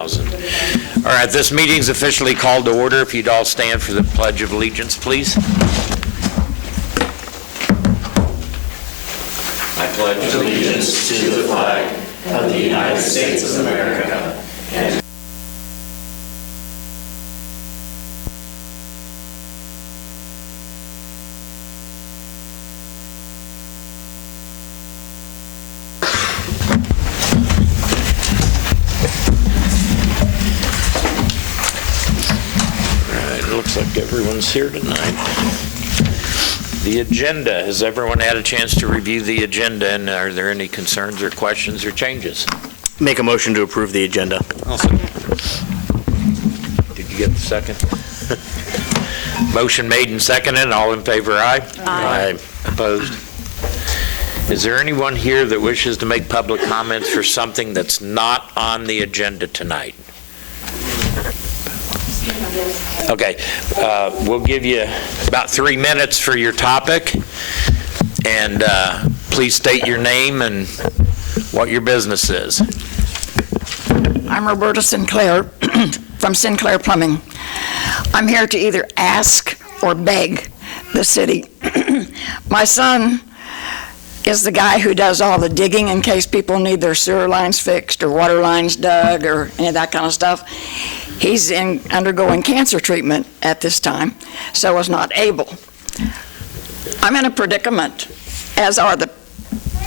All right, this meeting is officially called to order. If you'd all stand for the Pledge of Allegiance, please. I pledge allegiance to the flag of the United States of America and looks like everyone's here tonight. The agenda, has everyone had a chance to review the agenda, and are there any concerns or questions or changes? Make a motion to approve the agenda. Did you get the second? Motion made and seconded. All in favor, aye? Aye. Opposed? Is there anyone here that wishes to make public comments for something that's not on the agenda tonight? Okay, we'll give you about 3 minutes for your topic, and please state your name and what your business is. I'm Roberta Sinclair from Sinclair Plumbing. I'm here to either ask or beg the city. My son is the guy who does all the digging in case people need their sewer lines fixed or water lines dug or any of that kind of stuff. He's undergoing cancer treatment at this time, so was not able. I'm in a predicament, as are the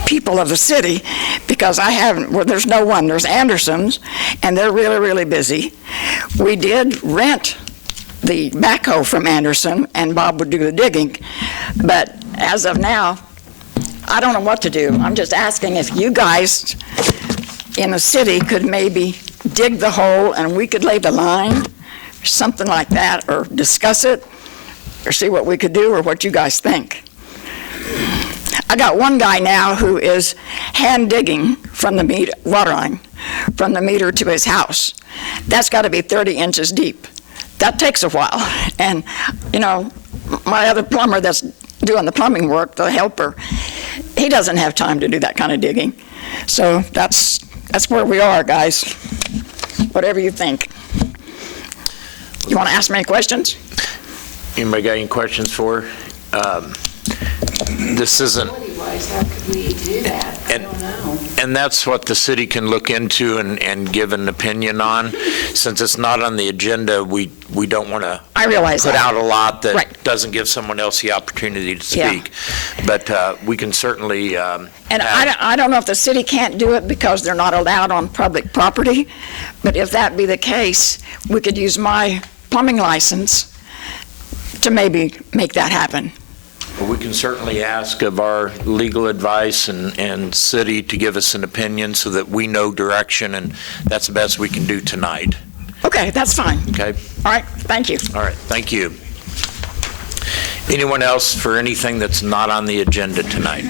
people of the city, because there's no one. There's Anderson's, and they're really, really busy. We did rent the backhoe from Anderson, and Bob would do the digging, but as of now, I don't know what to do. I'm just asking if you guys in the city could maybe dig the hole and we could lay the line, or something like that, or discuss it, or see what we could do, or what you guys think. I got one guy now who is hand digging from the water line, from the meter to his house. That's got to be 30 inches deep. That takes a while. And, you know, my other plumber that's doing the plumbing work, the helper, he doesn't have time to do that kind of digging. So that's where we are, guys. Whatever you think. You want to ask me any questions? Anybody got any questions for her? This isn't... How could we do that? I don't know. And that's what the city can look into and give an opinion on. Since it's not on the agenda, we don't want to put out a lot that doesn't give someone else the opportunity to speak. Yeah. But we can certainly... and I don't know if the city can't do it because they're not allowed on public property, but if that be the case, we could use my plumbing license to maybe make that happen. Well, we can certainly ask of our legal advice and city to give us an opinion so that we know direction, and that's the best we can do tonight. Okay, that's fine. Okay. All right, thank you. All right, thank you. Anyone else for anything that's not on the agenda tonight?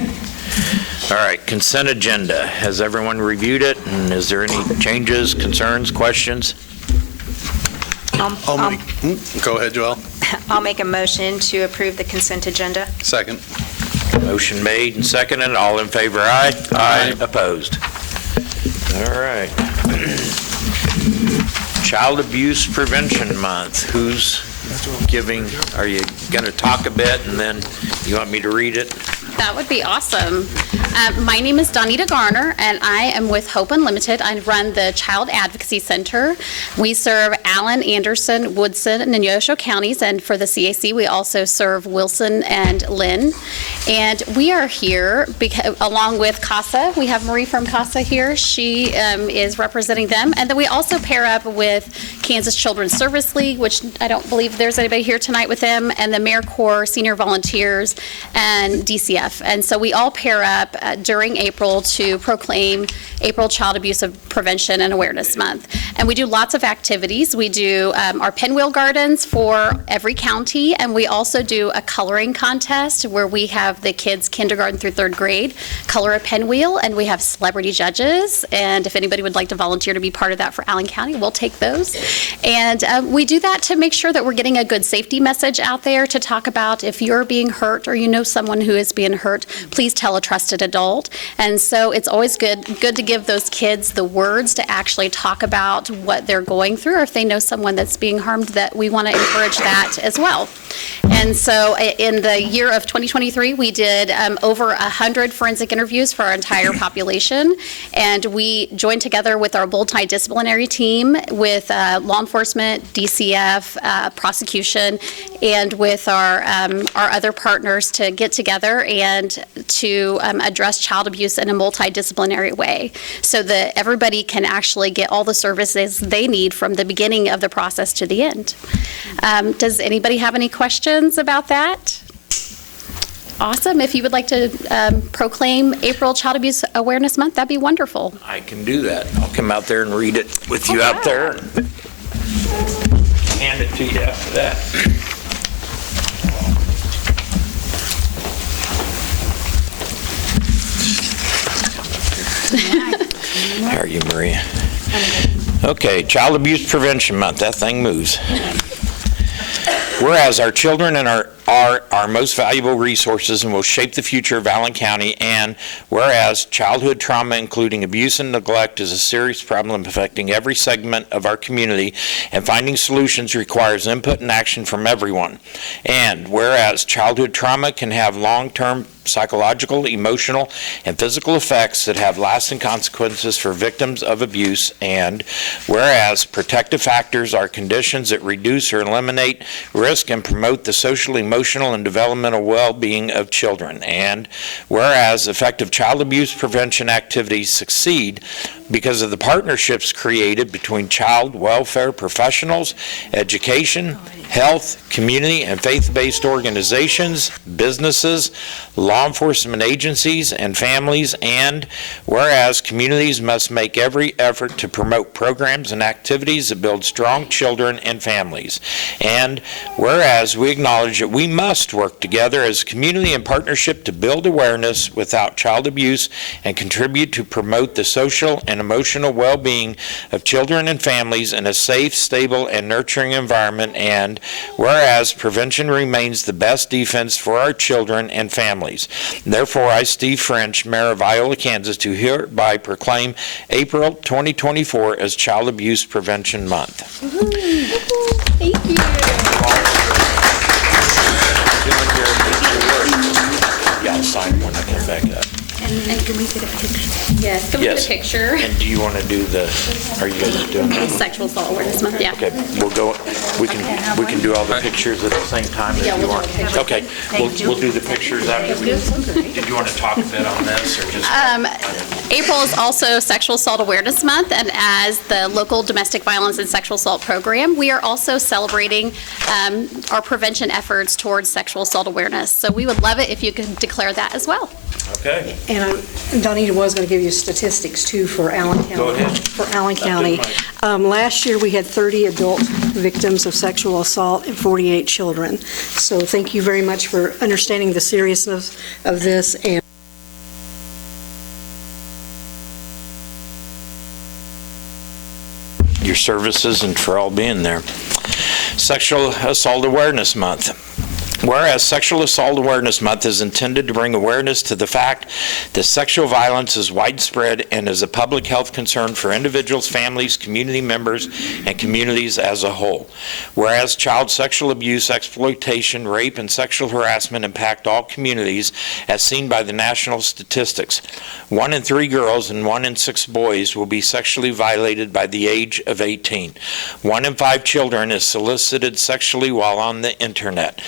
All right, consent agenda. Has everyone reviewed it, and is there any changes, concerns, questions? Go ahead, Joel. I'll make a motion to approve the consent agenda. Second. Motion made and seconded. All in favor, aye? Aye. Opposed? All right. Child Abuse Prevention Month. Who's giving? Are you going to talk a bit and then you want me to read it? That would be awesome. My name is Donita Garner, and I am with Hope Unlimited. I run the Child Advocacy Center. We serve Allen, Anderson, Woodson, and Neosho counties, and for the CAC, we also serve Wilson and Lynn. And we are here along with CASA. We have Marie from CASA here. She is representing them. And then we also pair up with Kansas Children's Service League, which I don't believe there's anybody here tonight with them, and the AmeriCorps Senior Volunteers and DCF. And so we all pair up during April to proclaim April Child Abuse Prevention and Awareness Month. And we do lots of activities. We do our pinwheel gardens for every county, and we also do a coloring contest where we have the kids kindergarten through 3rd grade color a pinwheel, and we have celebrity judges. And if anybody would like to volunteer to be part of that for Allen County, we'll take those. And we do that to make sure that we're getting a good safety message out there to talk about if you're being hurt or you know someone who is being been hurt, please tell a trusted adult. And so it's always good to give those kids the words to actually talk about what they're going through, or if they know someone that's being harmed, that we want to encourage that as well. And so in the year of 2023, we did over 100 forensic interviews for our entire population, and we joined together with our multidisciplinary team with law enforcement, DCF, prosecution, and with our other partners to get together and to address child abuse in a multidisciplinary way, so that everybody can actually get all the services they need from the beginning of the process to the end. Does anybody have any questions about that? Awesome. If you would like to proclaim April Child Abuse Awareness Month, that'd be wonderful. I can do that. I'll come out there and read it with you out there. Hand it to you after that. How are you, Maria? Okay, Child Abuse Prevention Month. That thing moves. Whereas our children are our most valuable resources and will shape the future of Allen County, and whereas childhood trauma, including abuse and neglect, is a serious problem affecting every segment of our community, and finding solutions requires input and action from everyone. And whereas childhood trauma can have long-term psychological, emotional, and physical effects that have lasting consequences for victims of abuse, and whereas protective factors are conditions that reduce or eliminate risk and promote the social, emotional, and developmental well-being of children, and whereas effective child abuse prevention activities succeed because of the partnerships created between child welfare professionals, education, health, community, and faith-based organizations, businesses, law enforcement agencies, and families, and whereas communities must make every effort to promote programs and activities that build strong children and families, and whereas we acknowledge that we must work together as a community in partnership to build awareness without child abuse and contribute to promote the social and emotional well-being of children and families in a safe, stable, and nurturing environment, and whereas prevention remains the best defense for our children and families. Therefore, I, Steve French, Mayor of Iola, Kansas, do hereby proclaim April 2024 as Child Abuse Prevention Month. Thank you. Yeah, I'll sign when I come back up. And can we get a picture? Yes, can we get a picture? And do you want to do the, are you guys doing that? Sexual Assault Awareness Month, yeah. Okay, we'll go, we can do all the pictures at the same time if you want. Okay, we'll do the pictures after. Did you want to talk a bit on this or just? April is also Sexual Assault Awareness Month, and as the local domestic violence and sexual assault program, we are also celebrating our prevention efforts towards sexual assault awareness. So we would love it if you could declare that as well. Okay. And Donita was going to give you statistics too for Allen County. Go ahead. For Allen County. Last year we had 30 adult victims of sexual assault and 48 children. So thank you very much for understanding the seriousness of this and your services and for all being there. Sexual Assault Awareness Month. Whereas Sexual Assault Awareness Month is intended to bring awareness to the fact that sexual violence is widespread and is a public health concern for individuals, families, community members, and communities as a whole. Whereas child sexual abuse, exploitation, rape, and sexual harassment impact all communities as seen by the national statistics. 1 in 3 girls and 1 in 6 boys will be sexually violated by the age of 18. 1 in 5 children is solicited sexually while on the internet.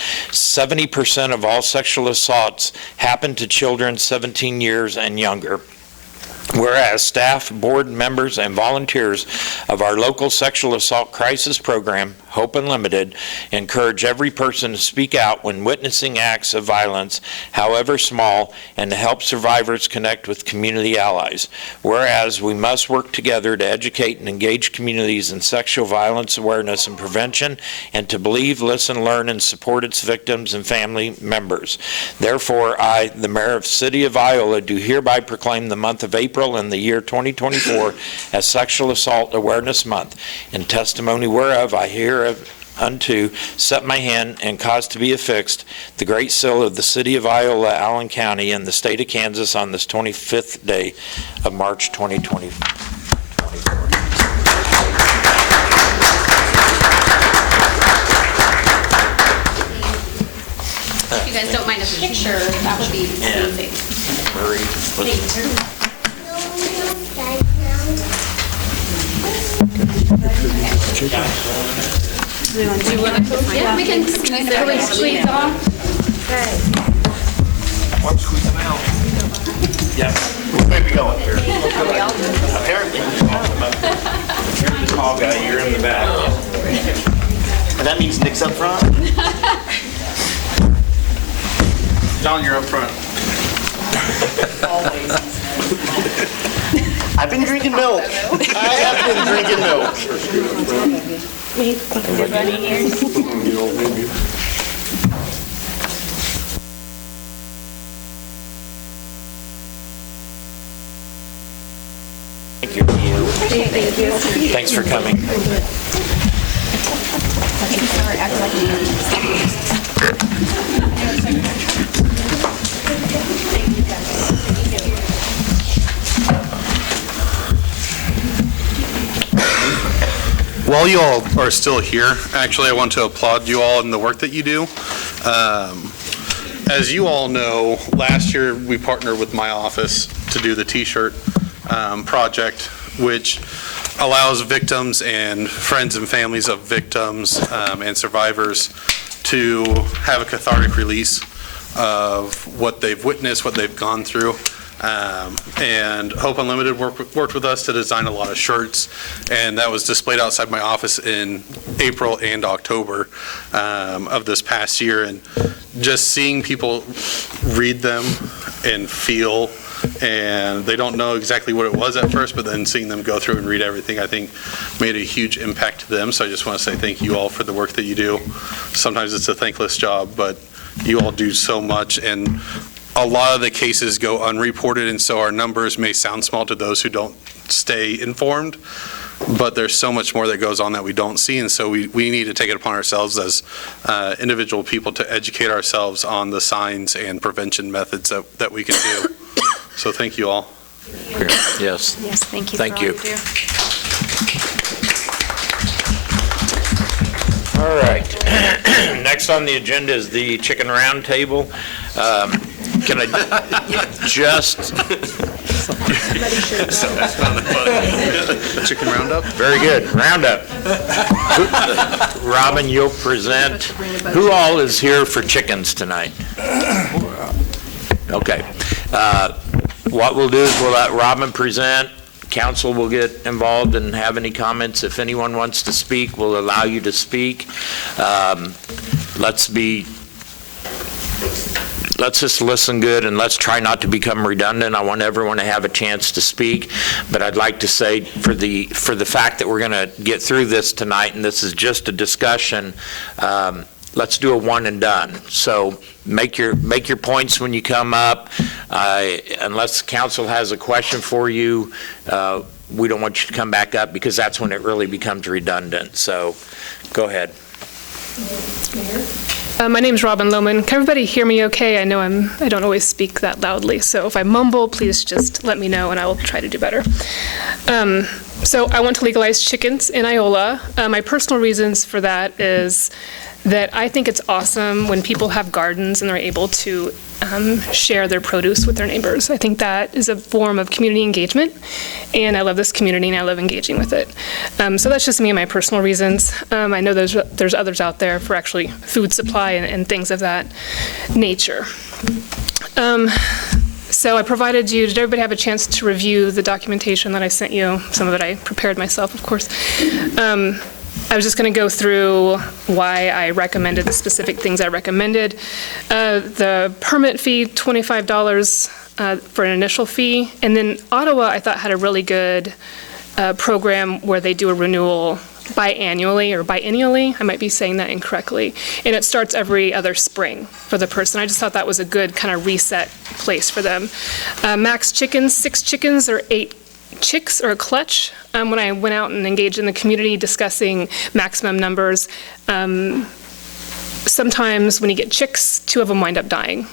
70% of all sexual assaults happen to children 17 years and younger. Whereas staff, board members, and volunteers of our local sexual assault crisis program, Hope Unlimited, encourage every person to speak out when witnessing acts of violence, however small, and to help survivors connect with community allies. Whereas we must work together to educate and engage communities in sexual violence awareness and prevention, and to believe, listen, learn, and support its victims and family members. Therefore, I, the Mayor of the City of Iola, do hereby proclaim the month of April in the year 2024 as Sexual Assault Awareness Month. In testimony whereof, I unto, set my hand, and cause to be affixed the great seal of the city of Iola, Allen County, and the state of Kansas on this 25th day of March 2020. If you guys don't mind a picture, that would be amazing. Yeah, we can squeeze it. Squeeze off. Where we going here? Apparently, you're the tall guy, you're in the back. And that means Nick's up front? John, you're up front. I've been drinking milk. I have been drinking milk. Thank you. Thanks for coming. While you all are still here, actually, I want to applaud you all in the work that you do. As you all know, last year we partnered with my office to do the T-shirt project, which allows victims and friends and families of victims and survivors to have a cathartic release of what they've witnessed, what they've gone through. And Hope Unlimited worked with us to design a lot of shirts, and that was displayed outside my office in April and October of this past year. And just seeing people read them and feel, and they don't know exactly what it was at first, but then seeing them go through and read everything, I think made a huge impact to them. So I just want to say thank you all for the work that you do. Sometimes it's a thankless job, but you all do so much, and a lot of the cases go unreported, and so our numbers may sound small to those who don't stay informed, but there's so much more that goes on that we don't see, and so we need to take it upon ourselves as individual people to educate ourselves on the signs and prevention methods that we can do. So thank you all. Yes. Yes, thank you. Thank for all you. do. All right. Next on the agenda is the chicken roundtable. Can I just, Chicken roundup? very good, roundup. Robin, you'll present. Who all is here for chickens tonight? Okay. What we'll do is we'll let Robin present. Council will get involved and have any comments. If anyone wants to speak, we'll allow you to speak. Let's just listen good, and let's try not to become redundant. I want everyone to have a chance to speak, but I'd like to say for the fact that we're going to get through this tonight, and this is just a discussion, let's do a one and done. So make your points when you come up. Unless council has a question for you, we don't want you to come back up, because that's when it really becomes redundant. So go ahead. My name is Robin Lohman. Can everybody hear me okay? I know I don't always speak that loudly, so if I mumble, please just let me know and I will try to do better. So I want to legalize chickens in Iola. My personal reasons for that is that I think it's awesome when people have gardens and they're able to share their produce with their neighbors. I think that is a form of community engagement, and I love this community and I love engaging with it. So that's just me and my personal reasons. I know there's others out there for actually food supply and things of that nature. So I provided you, did everybody have a chance to review the documentation that I sent you? Some of it I prepared myself, of course. I was just going to go through why I recommended the specific things I recommended. The permit fee, $25 for an initial fee. And then Ottawa, I thought, had a really good program where they do a renewal biannually or biennially. I might be saying that incorrectly. And it starts every other spring for the person. I just thought that was a good kind of reset place for them. Max chickens, 6 chickens or 8 chicks are a clutch. When I went out and engaged in the community discussing maximum numbers, sometimes when you get chicks, 2 of them wind up dying.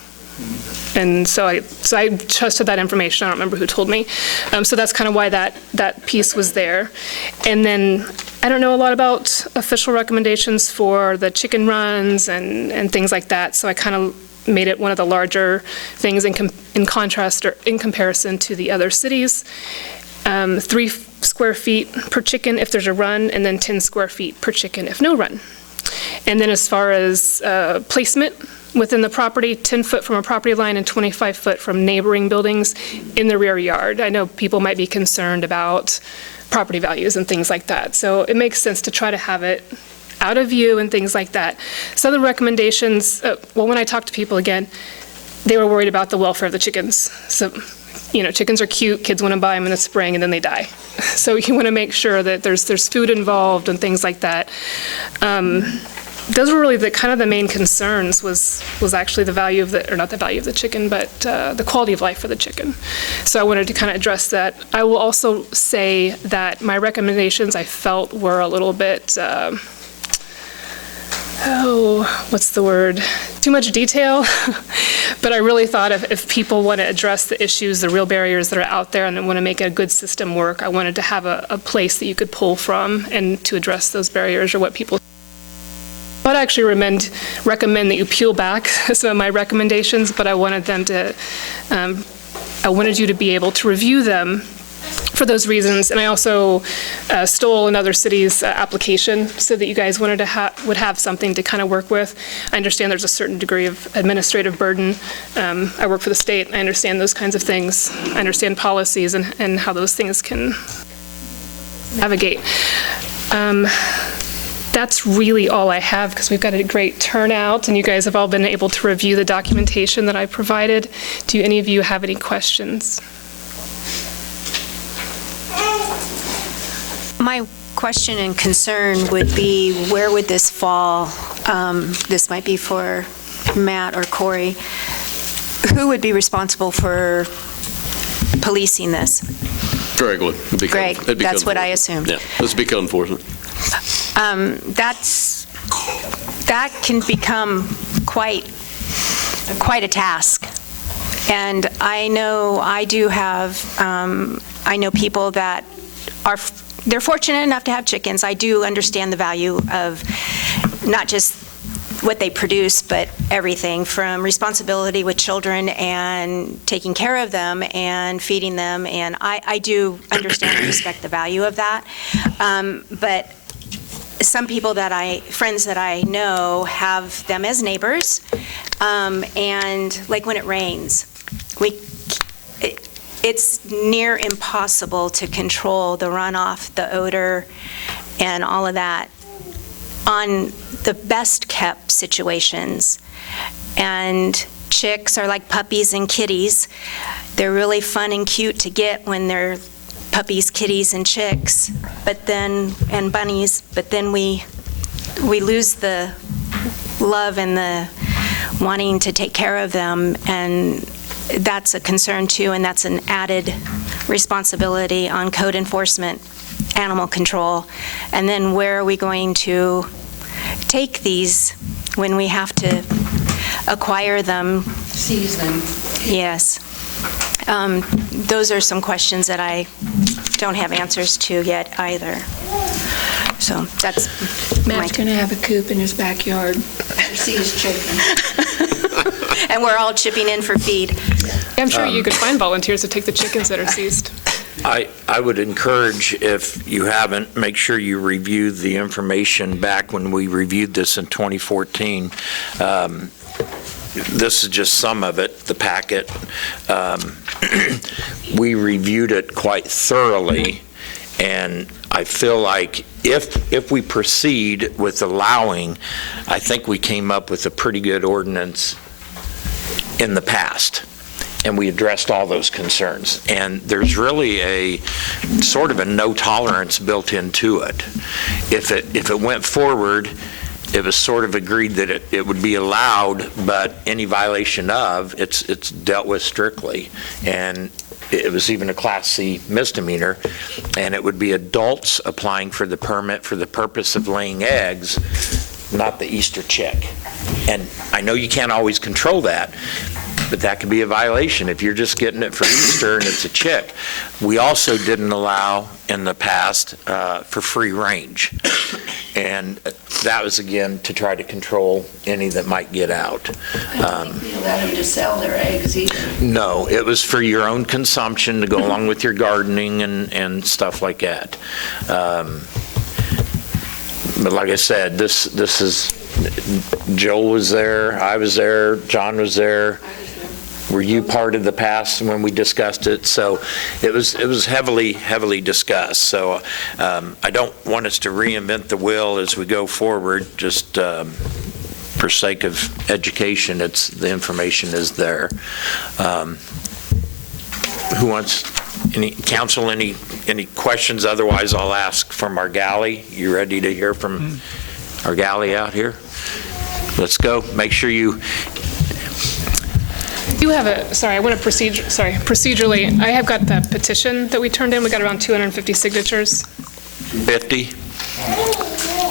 And so I trusted that information. I don't remember who told me. So that's kind of why that piece was there. And then I don't know a lot about official recommendations for the chicken runs and things like that. So I kind of made it one of the larger things in contrast or in comparison to the other cities. 3 square feet per chicken if there's a run, and then 10 square feet per chicken if no run. And then as far as placement within the property, 10 foot from a property line and 25 foot from neighboring buildings in the rear yard. I know people might be concerned about property values and things like that. So it makes sense to try to have it out of view and things like that. Some of the recommendations, well, when I talked to people again, they were worried about the welfare of the chickens. So, you know, chickens are cute, kids want to buy them in the spring and then they die. So you want to make sure that there's food involved and things like that. Those were really the main concerns was actually the value of or not the value of the chicken, but the quality of life for the chicken. So I wanted to kind of address that. I will also say that my recommendations I felt were a little bit, what's the word? Too much detail. But I really thought if people want to address the issues, the real barriers that are out there, and want to make a good system work, I wanted to have a place that you could pull from and to address those barriers or what people. I'd actually recommend that you peel back some of my recommendations, but I wanted them to, I wanted you to be able to review them for those reasons. And I also stole another city's application so that you guys would have something to kind of work with. I understand there's a certain degree of administrative burden. I work for the state. I understand those kinds of things. I understand policies and how those things can navigate. That's really all I have because we've got a great turnout and you guys have all been able to review the documentation that I provided. Do any of you have any questions? My question and concern would be, where would this fall? This might be for Matt or Corey. Who would be responsible for policing this? Greg would. Greg, that's what I assumed. Yeah, this would be code enforcement. That can become quite a task. And I know I know people that they're fortunate enough to have chickens. I do understand the value of not just what they produce, but everything from responsibility with children and taking care of them and feeding them. And I do understand and respect the value of that. But some people friends that I know have them as neighbors. And like when it rains, it's near impossible to control the runoff, the odor, and all of that on the best kept situations. And chicks are like puppies and kitties. They're really fun and cute to get when they're puppies, kitties, and chicks, and bunnies, but then we lose the love and the wanting to take care of them, and that's a concern too, and that's an added responsibility on code enforcement, animal control. And then where are we going to take these when we have to acquire them? Seize them. Yes. Those are some questions that I don't have answers to yet either. So that's Matt's going to have a coop in his backyard. See his chicken. And we're all chipping in for feed. I'm sure you could find volunteers to take the chickens that are seized. I would encourage, if you haven't, make sure you review the information back when we reviewed this in 2014. This is just some of it, the packet. We reviewed it quite thoroughly, and I feel like if we proceed with allowing, I think we came up with a pretty good ordinance in the past, and we addressed all those concerns. And there's really a sort of a no tolerance built into it. If it went forward, it was sort of agreed that it would be allowed, but any violation of, it's dealt with strictly. And it was even a Class C misdemeanor, and it would be adults applying for the permit for the purpose of laying eggs, not the Easter chick. And I know you can't always control that, but that could be a violation if you're just getting it for Easter and it's a chick. We also didn't allow in the past for free range. And that was, again, to try to control any that might get out. I don't think we allowed them to sell their eggs either. No, it was for your own consumption to go along with your gardening and stuff like that. But like I said, this is, Joel was there, I was there, John was there. Were you part of the past when we discussed it? So it was heavily discussed. So I don't want us to reinvent the wheel as we go forward, just for sake of education. The information is there. Who wants, council, any questions? Otherwise, I'll ask from our galley. You ready to hear from our galley out here? Let's go. Make sure you. You have procedurally, I have got the petition that we turned in. We got around 250 signatures. 50?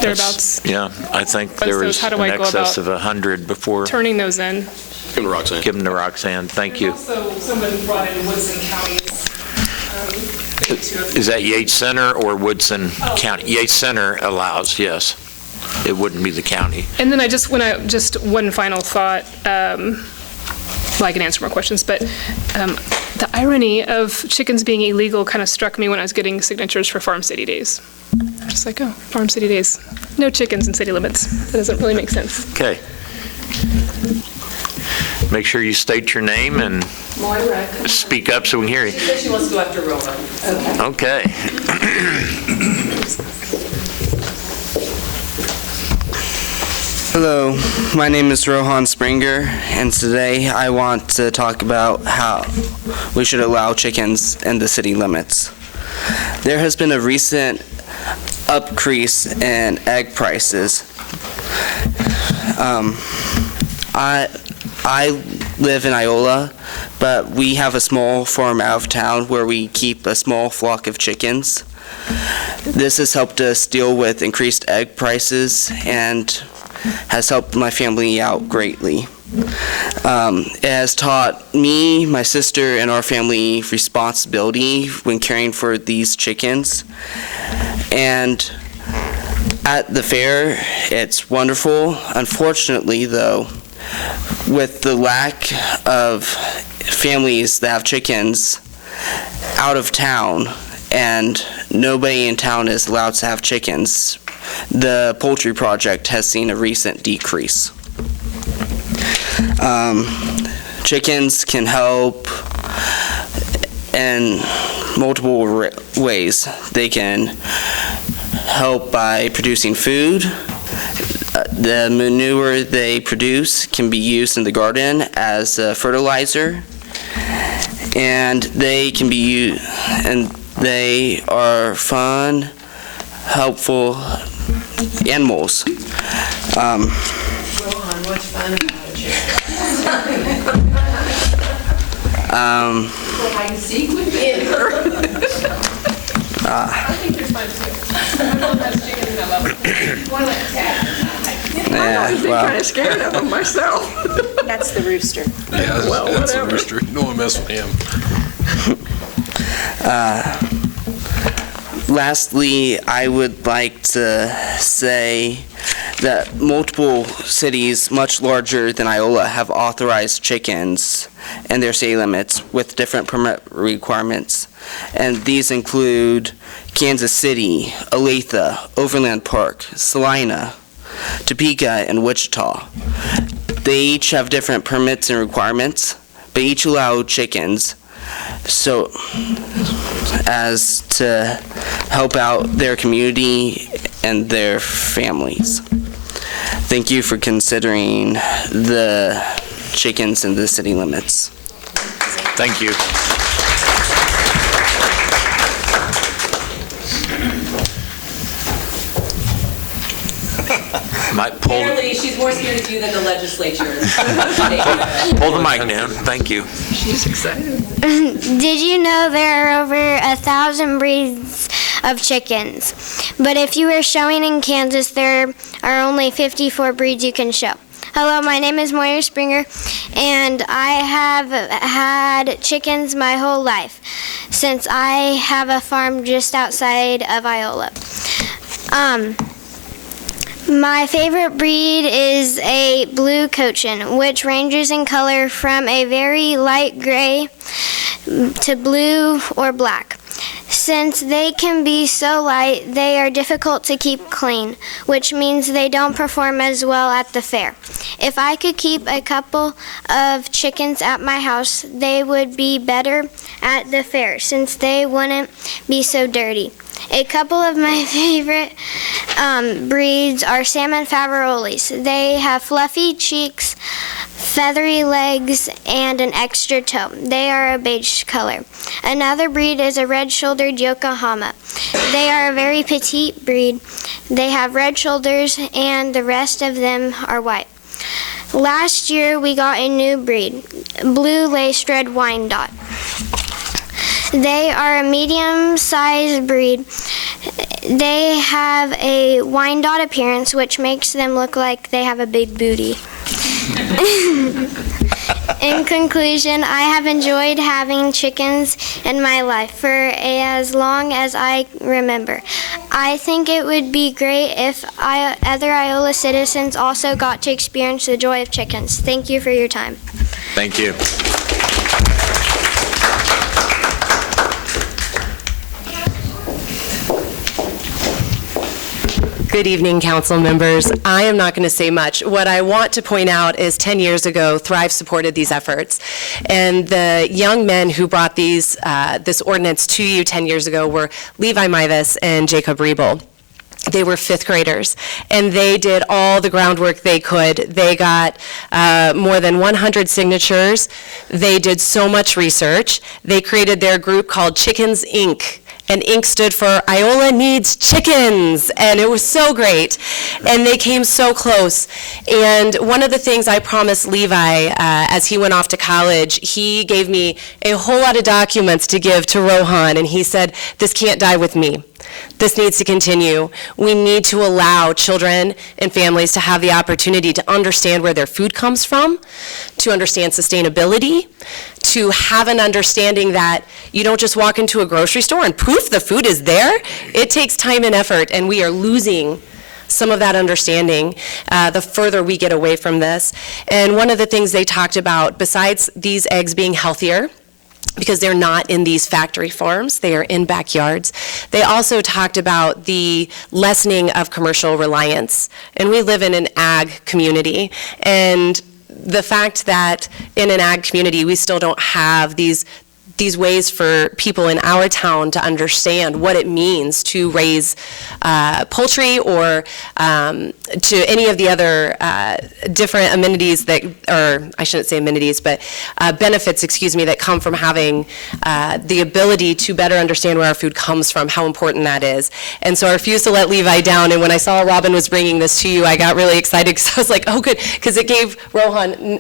Thereabouts. Yeah, I think there was in excess of 100 before. Turning those in. Give them to Roxanne. Give them to Roxanne. Thank you. Also, somebody brought in Woodson County's. Is that Yates Center or Woodson County? Yates Center allows, yes. It wouldn't be the county. And then just one final thought. Well, I can answer more questions, but the irony of chickens being illegal kind of struck me when I was getting signatures for Farm City Days. Just like, oh, Farm City Days. No chickens in city limits. That doesn't really make sense. Okay. Make sure you state your name and speak up so we can hear you. She wants to go after Roma. Okay. Hello, my name is Rohan Springer, and today I want to talk about how we should allow chickens in the city limits. There has been a recent increase in egg prices. I live in Iola, but we have a small farm out of town where we keep a small flock of chickens. This has helped us deal with increased egg prices and has helped my family out greatly. It has taught me, my sister, and our family responsibility when caring for these chickens. And at the fair, it's wonderful. Unfortunately, though, with the lack of families that have chickens out of town and nobody in town is allowed to have chickens, the poultry project has seen a recent decrease. Chickens can help in multiple ways. They can help by producing food. The manure they produce can be used in the garden as a fertilizer, and they can be used, and they are fun, helpful animals. What's fun about a chicken? Hide and seek with me and her. I think there's fun too. Everyone has chickens and I love it. Yeah, I've been kind of scared of them myself. That's the rooster. Yeah, Well, that's a whatever. rooster. You don't want to mess with him. Lastly, I would like to say that multiple cities much larger than Iola have authorized chickens in their city limits with different permit requirements. And these include Kansas City, Olathe, Overland Park, Salina, Topeka, and Wichita. They each have different permits and requirements, but each allow chickens so as to help out their community and their families. Thank you for considering the chickens in the city limits. Thank you. Might pull, Apparently, she's more scared of you than the legislature is. pull the mic down. Thank you. She's excited. Did you know there are over 1,000 breeds of chickens? But if you are showing in Kansas, there are only 54 breeds you can show. Hello, my name is Moira Springer, and I have had chickens my whole life, since I have a farm just outside of Iola. My favorite breed is a blue Cochin, which ranges in color from a very light gray to blue or black. Since they can be so light, they are difficult to keep clean, which means they don't perform as well at the fair. If I could keep a couple of chickens at my house, they would be better at the fair, since they wouldn't be so dirty. A couple of my favorite breeds are salmon Faveroles. They have fluffy cheeks, feathery legs, and an extra toe. They are a beige color. Another breed is a red-shouldered Yokohama. They are a very petite breed. They have red shoulders, and the rest of them are white. Last year, we got a new breed, Blue Laced Red Wyandotte. They are a medium-sized breed. They have a Wyandotte appearance, which makes them look like they have a big booty. In conclusion, I have enjoyed having chickens in my life for as long as I remember. I think it would be great if other Iola citizens also got to experience the joy of chickens. Thank you for your time. Thank you. Good evening, council members. I am not going to say much. What I want to point out is 10 years ago, Thrive supported these efforts. And the young men who brought this ordinance to you 10 years ago were Levi Mivas and Jacob Riebel. They were fifth graders, and they did all the groundwork they could. They got more than 100 signatures. They did so much research. They created their group called Chickens, Inc., and Inc. stood for Iola Needs Chickens, and it was so great. And they came so close. And one of the things I promised Levi as he went off to college, he gave me a whole lot of documents to give to Rohan, and he said, "This can't die with me. This needs to continue. We need to allow children and families to have the opportunity to understand where their food comes from, to understand sustainability, to have an understanding that you don't just walk into a grocery store and poof, the food is there. It takes time and effort, and we are losing some of that understanding the further we get away from this. And one of the things they talked about, besides these eggs being healthier, because they're not in these factory farms, they are in backyards. They also talked about the lessening of commercial reliance. And we live in an ag community, and the fact that in an ag community we still don't have these ways for people in our town to understand what it means to raise poultry or to any of the other different amenities that, or I shouldn't say amenities, but benefits, that come from having the ability to better understand where our food comes from, how important that is. And so I refused to let Levi down, and when I saw Robin was bringing this to you, I got really excited because I was like, oh good, because it gave Rohan,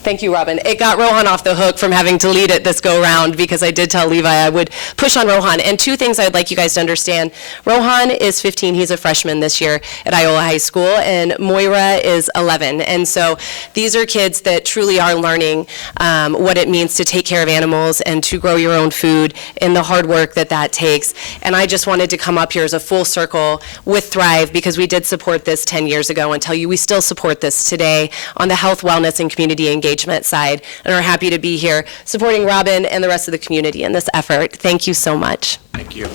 thank you, Robin. It got Rohan off the hook from having to lead it this go-round, because I did tell Levi I would push on Rohan. And two things I'd like you guys to understand. Rohan is 15. He's a freshman this year at Iola High School, and Moira is 11. And so these are kids that truly are learning what it means to take care of animals and to grow your own food and the hard work that takes. And I just wanted to come up here as a full circle with Thrive, because we did support this 10 years ago, and tell you we still support this today on the health, wellness, and community engagement side, and are happy to be here supporting Robin and the rest of the community in this effort. Thank you so much. Thank you.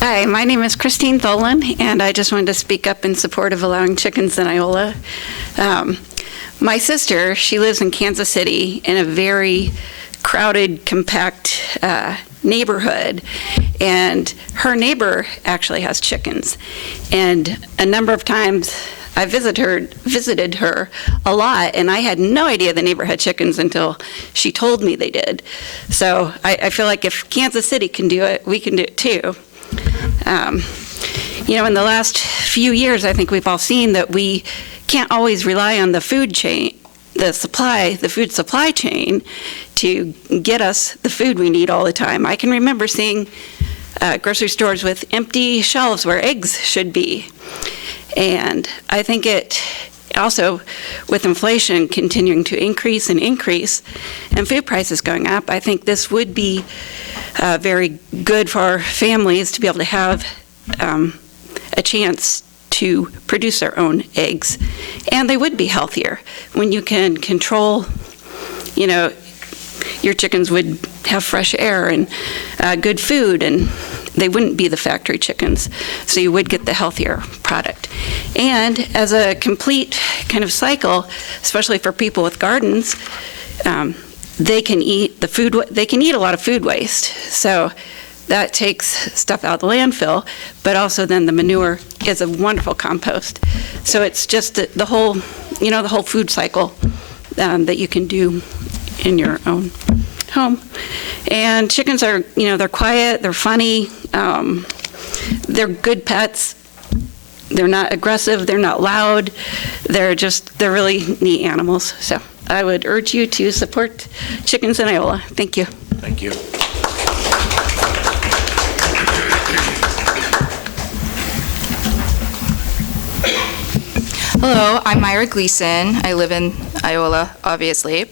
Hi, my name is Christine Tholen, and I just wanted to speak up in support of allowing chickens in Iola. My sister, she lives in Kansas City in a very crowded, compact neighborhood, and her neighbor actually has chickens. And a number of times I visited her a lot, and I had no idea the neighbor had chickens until she told me they did. So I feel like if Kansas City can do it, we can do it too. In the last few years, I think we've all seen that we can't always rely on the food chain, the food supply chain to get us the food we need all the time. I can remember seeing grocery stores with empty shelves where eggs should be. And I think it also, with inflation continuing to increase and food prices going up, I think this would be very good for our families to be able to have a chance to produce their own eggs. And they would be healthier when you can control, your chickens would have fresh air and good food, and they wouldn't be the factory chickens. So you would get the healthier product. And as a complete kind of cycle, especially for people with gardens, they can eat a lot of food waste. So that takes stuff out of the landfill, but also then the manure is a wonderful compost. So it's just the whole food cycle that you can do in your own home. And chickens are, they're quiet, they're funny, they're good pets. They're not aggressive, they're not loud, they're really neat animals. So I would urge you to support chickens in Iola. Thank you. Thank you. Hello, I'm Myra Gleason. I live in Iola, obviously.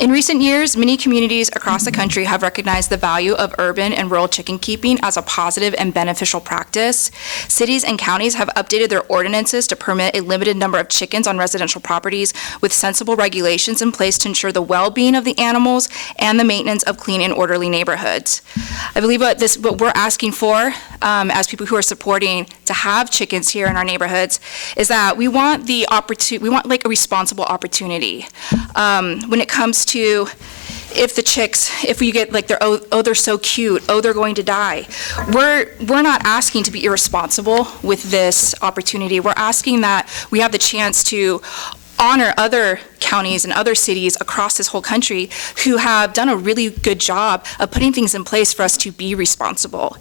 In recent years, many communities across the country have recognized the value of urban and rural chicken keeping as a positive and beneficial practice. Cities and counties have updated their ordinances to permit a limited number of chickens on residential properties with sensible regulations in place to ensure the well-being of the animals and the maintenance of clean and orderly neighborhoods. I believe what we're asking for as people who are supporting to have chickens here in our neighborhoods is that we want like a responsible opportunity. When it comes to if we get like they're so cute, they're going to die. We're not asking to be irresponsible with this opportunity. We're asking that we have the chance to honor other counties and other cities across this whole country who have done a really good job of putting things in place for us to be responsible.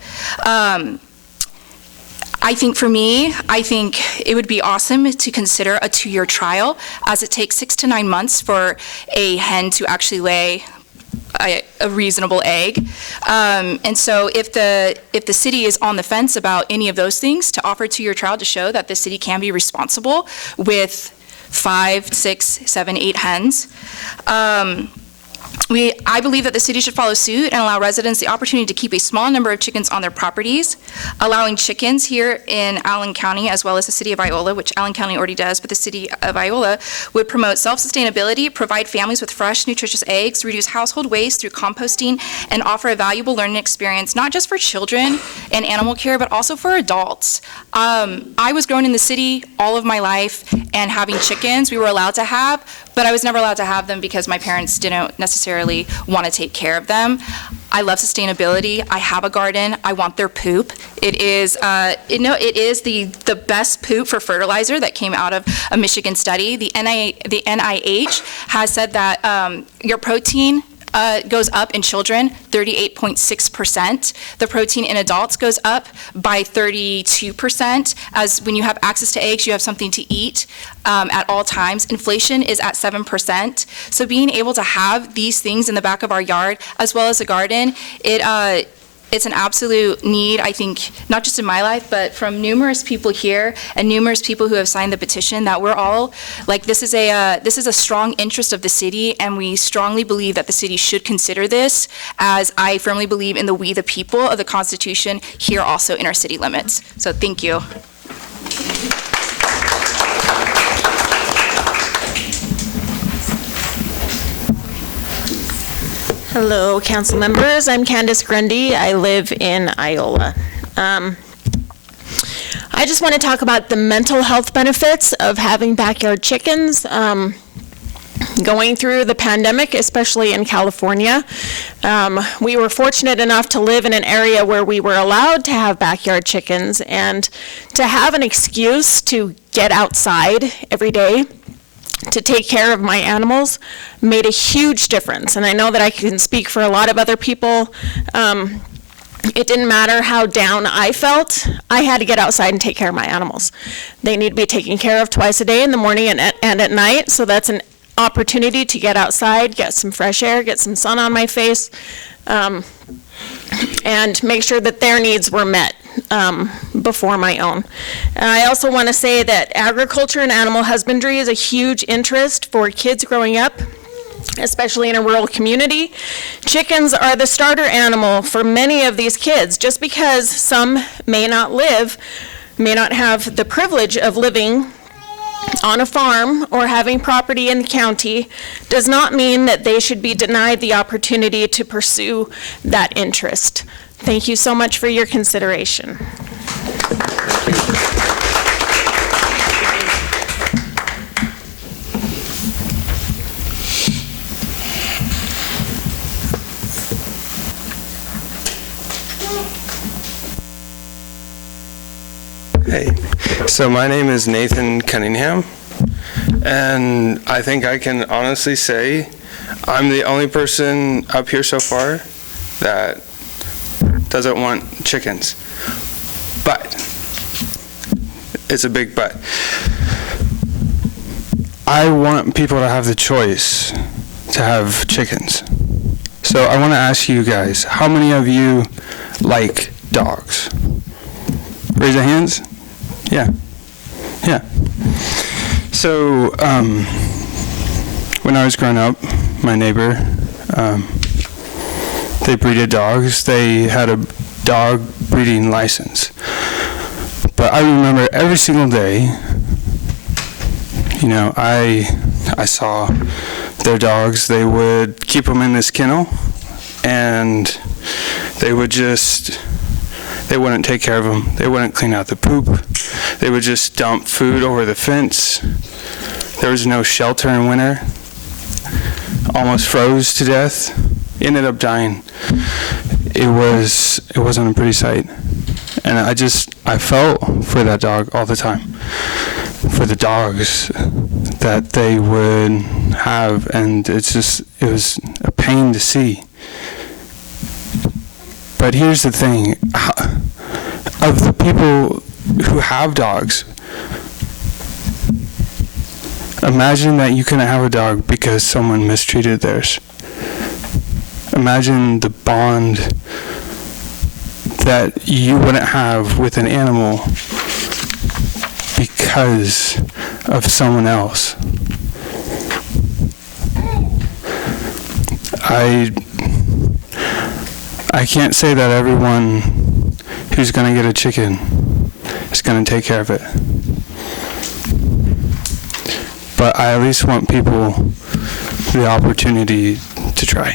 I think it would be awesome to consider a 2-year trial, as it takes 6 to 9 months for a hen to actually lay a reasonable egg. And so if the city is on the fence about any of those things, to offer a 2-year trial to show that the city can be responsible with 5, 6, 7, 8 hens. I believe that the city should follow suit and allow residents the opportunity to keep a small number of chickens on their properties. Allowing chickens here in Allen County, as well as the city of Iola, which Allen County already does, but the city of Iola would promote self-sustainability, provide families with fresh, nutritious eggs, reduce household waste through composting, and offer a valuable learning experience, not just for children and animal care, but also for adults. I was growing in the city all of my life, and having chickens we were allowed to have, but I was never allowed to have them because my parents didn't necessarily want to take care of them. I love sustainability. I have a garden. I want their poop. It is the best poop for fertilizer that came out of a Michigan study. The NIH has said that your protein goes up in children 38.6%. The protein in adults goes up by 32%. As when you have access to eggs, you have something to eat at all times. Inflation is at 7%. So being able to have these things in the back of our yard, as well as a garden, it's an absolute need, I think, not just in my life, but from numerous people here and numerous people who have signed the petition, that we're all, like, this is a strong interest of the city, and we strongly believe that the city should consider this, as I firmly believe in the we the people of the Constitution here also in our city limits. So thank you. Hello, council members. I'm Candace Grundy. I live in Iola. I just want to talk about the mental health benefits of having backyard chickens. Going through the pandemic, especially in California, we were fortunate enough to live in an area where we were allowed to have backyard chickens, and to have an excuse to get outside every day to take care of my animals made a huge difference. And I know that I can speak for a lot of other people. It didn't matter how down I felt, I had to get outside and take care of my animals. They need to be taken care of twice a day, in the morning and at night, so that's an opportunity to get outside, get some fresh air, get some sun on my face, and make sure that their needs were met before my own. And I also want to say that agriculture and animal husbandry is a huge interest for kids growing up, especially in a rural community. Chickens are the starter animal for many of these kids. Just because some may not have the privilege of living on a farm or having property in the county does not mean that they should be denied the opportunity to pursue that interest. Thank you so much for your consideration. Hey, so my name is Nathan Cunningham, and I think I can honestly say I'm the only person up here so far that doesn't want chickens. But, it's a big but. I want people to have the choice to have chickens. So I want to ask you guys, how many of you like dogs? Raise your hands. Yeah. So, when I was growing up, my neighbor, they breeded dogs. They had a dog breeding license. But I remember every single day, I saw their dogs. They would keep them in this kennel, and they wouldn't take care of them. They wouldn't clean out the poop. They would just dump food over the fence. There was no shelter in winter. Almost froze to death. Ended up dying. It wasn't a pretty sight. And I felt for that dog all the time. For the dogs that they would have, and it was a pain to see. But here's the thing, of the people who have dogs, imagine that you couldn't have a dog because someone mistreated theirs. Imagine the bond that you wouldn't have with an animal because of someone else. I can't say that everyone who's going to get a chicken is going to take care of it. But I at least want people the opportunity to try.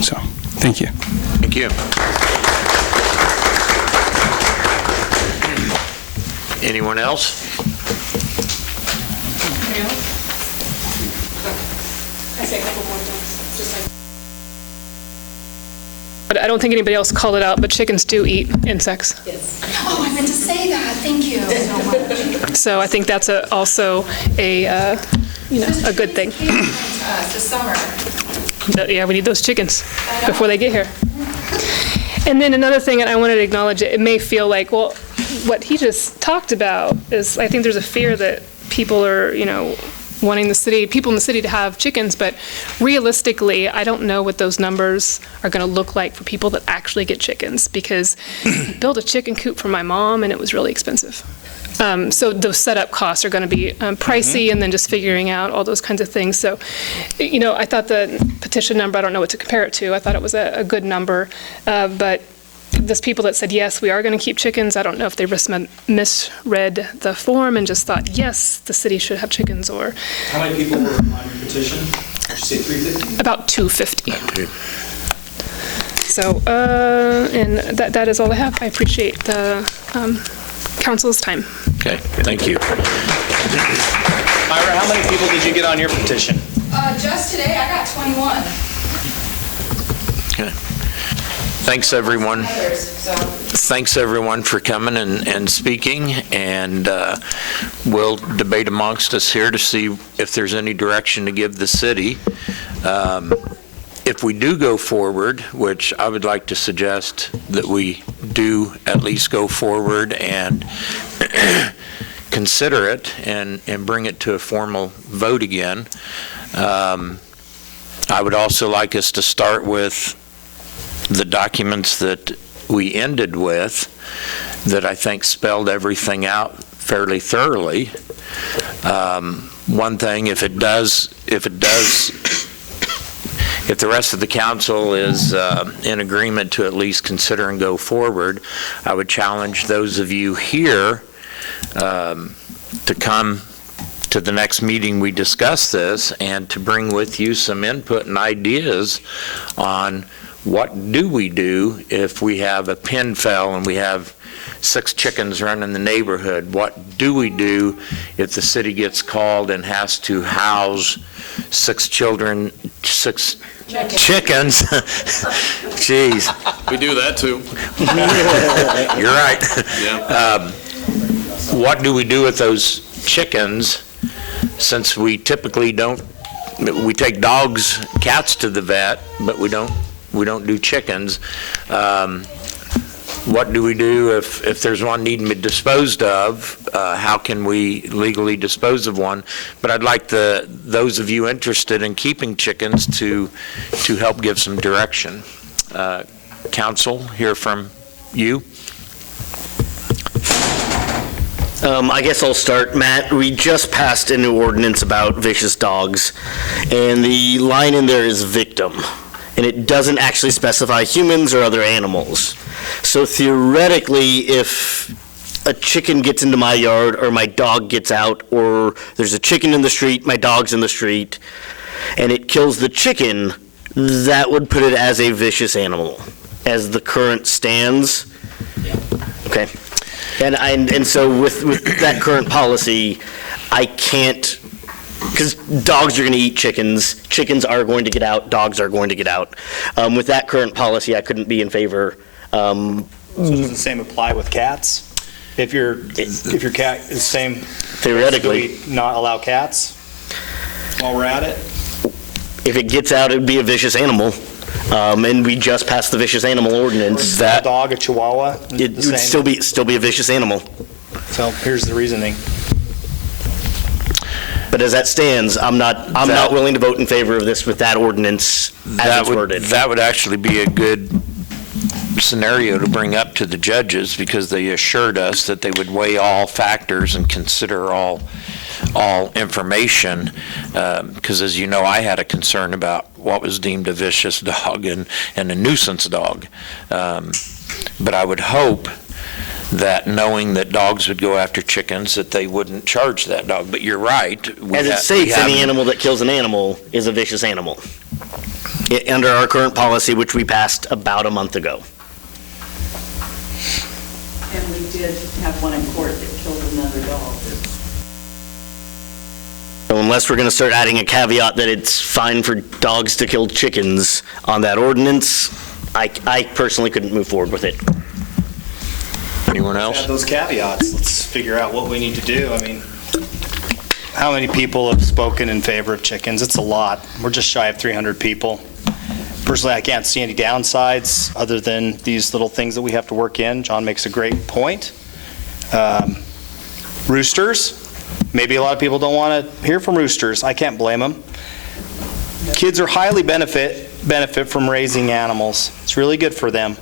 So, thank you. Thank you. Anyone else? But I don't think anybody else called it out, but chickens do eat insects. Yes. Oh, I meant to say that. Thank you so much. So I think that's also a good thing. This summer. Yeah, we need those chickens before they get here. And then another thing that I wanted to acknowledge, it may feel like, well, what he just talked about is, I think there's a fear that people are, wanting people in the city to have chickens, but realistically, I don't know what those numbers are going to look like for people that actually get chickens, because I built a chicken coop for my mom and it was really expensive. So those setup costs are going to be pricey, and then just figuring out all those kinds of things. So, I thought the petition number, I don't know what to compare it to, I thought it was a good number, but those people that said, yes, we are going to keep chickens, I don't know if they misread the form and just thought, yes, the city should have chickens, or... How many people were on your petition? Did you say 350? About 250. So, and that is all I have. I appreciate the council's time. Okay, thank you. Myra, how many people did you get on your petition? Just today, I got 21. Okay. Thanks, everyone. Thanks, everyone, for coming and speaking, and we'll debate amongst us here to see if there's any direction to give the city. If we do go forward, which I would like to suggest that we do at least go forward and consider it and bring it to a formal vote again, I would also like us to start with the documents that we ended with that I think spelled everything out fairly thoroughly. One thing, if the rest of the council is in agreement to at least consider and go forward, I would challenge those of you here to come to the next meeting we discuss this and to bring with you some input and ideas on what do we do if we have a pen fell and we have 6 chickens running the neighborhood? What do we do if the city gets called and has to house 6 chickens? Jeez. We do that too. You're right. Yeah. What do we do with those chickens, since we typically don't, we take dogs, cats to the vet, but we don't do chickens? What do we do if there's one needing to be disposed of? How can we legally dispose of one? But I'd like those of you interested in keeping chickens to help give some direction. Council, hear from you. I guess I'll start. Matt, we just passed a new ordinance about vicious dogs, and the line in there is victim, and it doesn't actually specify humans or other animals. So theoretically, if a chicken gets into my yard or my dog gets out, or there's a chicken in the street, my dog's in the street, and it kills the chicken, that would put it as a vicious animal, as the current stands. Okay. And so with that current policy, I can't, because dogs are going to eat chickens, chickens are going to get out, dogs are going to get out. With that current policy, I couldn't be in favor. So does the same apply with cats? If your cat is same, theoretically, do we not allow cats while we're at it? If it gets out, it would be a vicious animal. And we just passed the vicious animal ordinance. That dog, a Chihuahua, it would still be a vicious animal. So here's the reasoning. But as that stands, I'm not willing to vote in favor of this with that ordinance as it's worded. That would actually be a good scenario to bring up to the judges, because they assured us that they would weigh all factors and consider all information, because as you know, I had a concern about what was deemed a vicious dog and a nuisance dog. But I would hope that, knowing that dogs would go after chickens, that they wouldn't charge that dog. But you're right. As it states, any animal that kills an animal is a vicious animal, under our current policy, which we passed about a month ago. And we did have one in court that killed another dog. So unless we're going to start adding a caveat that it's fine for dogs to kill chickens on that ordinance, I personally couldn't move forward with it. Anyone else? Add those caveats. Let's figure out what we need to do. I mean, how many people have spoken in favor of chickens? It's a lot. We're just shy of 300 people. Personally, I can't see any downsides other than these little things that we have to work in. John makes a great point. Roosters. Maybe a lot of people don't want to hear from roosters. I can't blame them. Kids are highly benefit from raising animals. It's really good for them.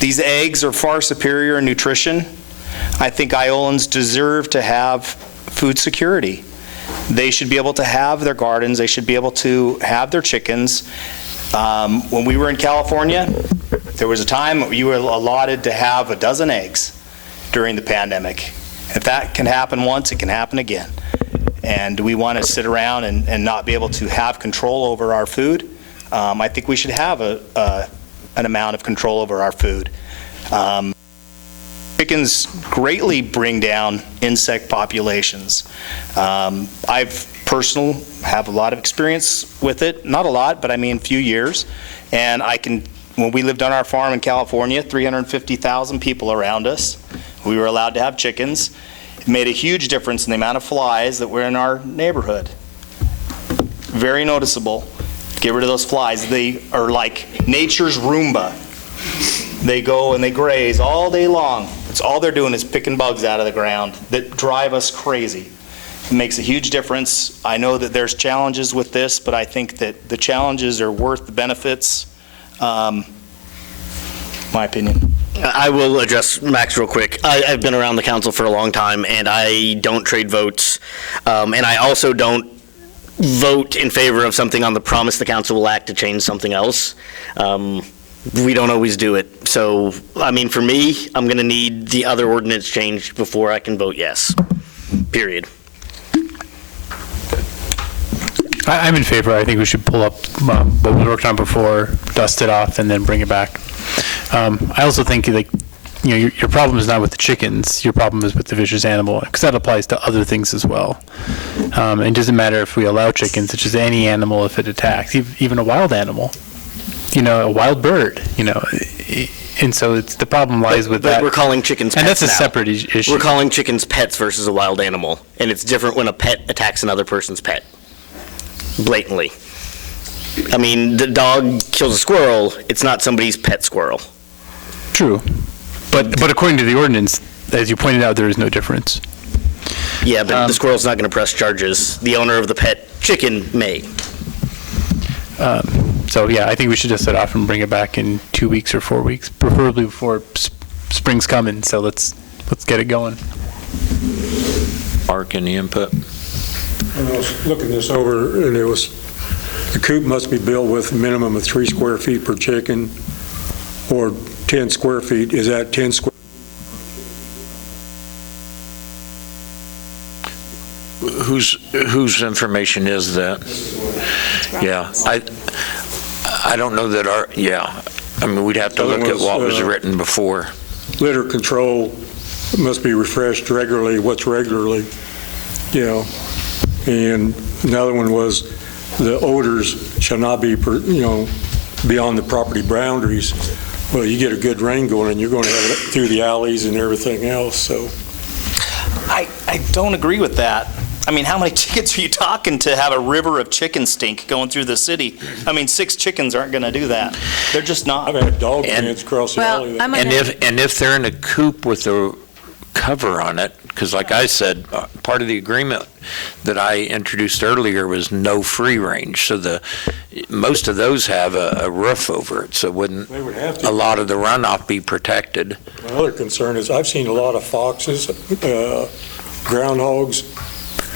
These eggs are far superior in nutrition. I think Iolans deserve to have food security. They should be able to have their gardens. They should be able to have their chickens. When we were in California, there was a time you were allotted to have a dozen eggs during the pandemic. If that can happen once, it can happen again. And do we want to sit around and not be able to have control over our food? I think we should have an amount of control over our food. Chickens greatly bring down insect populations. I've personally have a lot of experience with it. Not a lot, but I mean few years. And I can when we lived on our farm in California, 350,000 people around us, we were allowed to have chickens. It made a huge difference in the amount of flies that were in our neighborhood. Very noticeable. Get rid of those flies. They are like nature's Roomba. They go and they graze all day long. It's all they're doing is picking bugs out of the ground that drive us crazy. It makes a huge difference. I know that there's challenges with this, but I think that the challenges are worth the benefits. My opinion. I will address Max real quick. I've been around the council for a long time, and I don't trade votes. And I also don't vote in favor of something on the promise the council will act to change something else. We don't always do it. So, I mean, for me, I'm going to need the other ordinance changed before I can vote yes, period. I'm in favor. I think we should pull up what we worked on before, dust it off, and then bring it back. I also think, like, you know, your problem is not with the chickens. Your problem is with the vicious animal, because that applies to other things as well. It doesn't matter if we allow chickens. It's just any animal if it attacks, even a wild animal. You know, a wild bird. You know, and so the problem lies with that. But we're calling chickens pets and that's a now. separate issue. We're calling chickens pets versus a wild animal, and it's different when a pet attacks another person's pet. Blatantly. I mean, the dog kills a squirrel, it's not somebody's pet squirrel. True. But according to the ordinance, as you pointed out, there is no difference. Yeah, but the squirrel's not going to press charges. The owner of the pet chicken may. So yeah, I think we should dust it off and bring it back in 2 weeks or 4 weeks, preferably before spring's coming. So let's get it going. Mark, any input? I was looking this over, and the coop must be built with a minimum of 3 square feet per chicken, or 10 square feet. Is that 10 square? Whose information is that? Yeah, I don't know that I mean, we'd have to look at what was written before. Litter control must be refreshed regularly. What's regularly? You know. And another one was the odors shall not be, beyond the property boundaries. Well, you get a good rain going and you're going to have it through the alleys and everything else, so. I don't agree with that. I mean, how many chickens are you talking to have a river of chicken stink going through the city? I mean, 6 chickens aren't going to do that. They're just not. I've had dog pants across the alley. And if they're in a coop with a cover on it, because like I said, part of the agreement that I introduced earlier was no free range. So most of those have a roof over it, so wouldn't a lot of the runoff be protected? My other concern is I've seen a lot of foxes, groundhogs,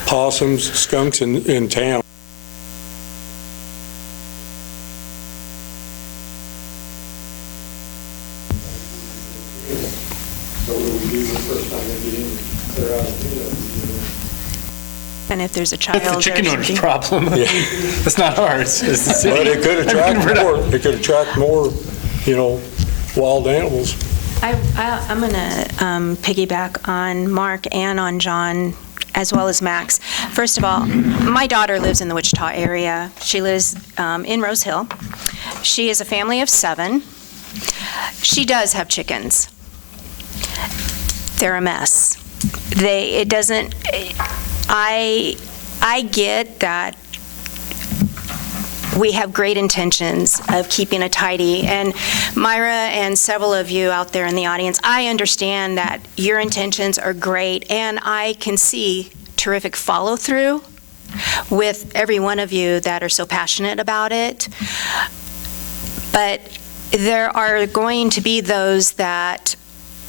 possums, skunks in town. And if there's a child. That's the chicken owner's problem. That's not ours. It's the city. But it could attract more. It could attract more, wild animals. I'm going to piggyback on Mark and on John, as well as Max. First of all, my daughter lives in the Wichita area. She lives in Rose Hill. She is a family of 7. She does have chickens. They're a mess. I get that we have great intentions of keeping it tidy. And Myra and several of you out there in the audience, I understand that your intentions are great, and I can see terrific follow-through with every one of you that are so passionate about it. But there are going to be those that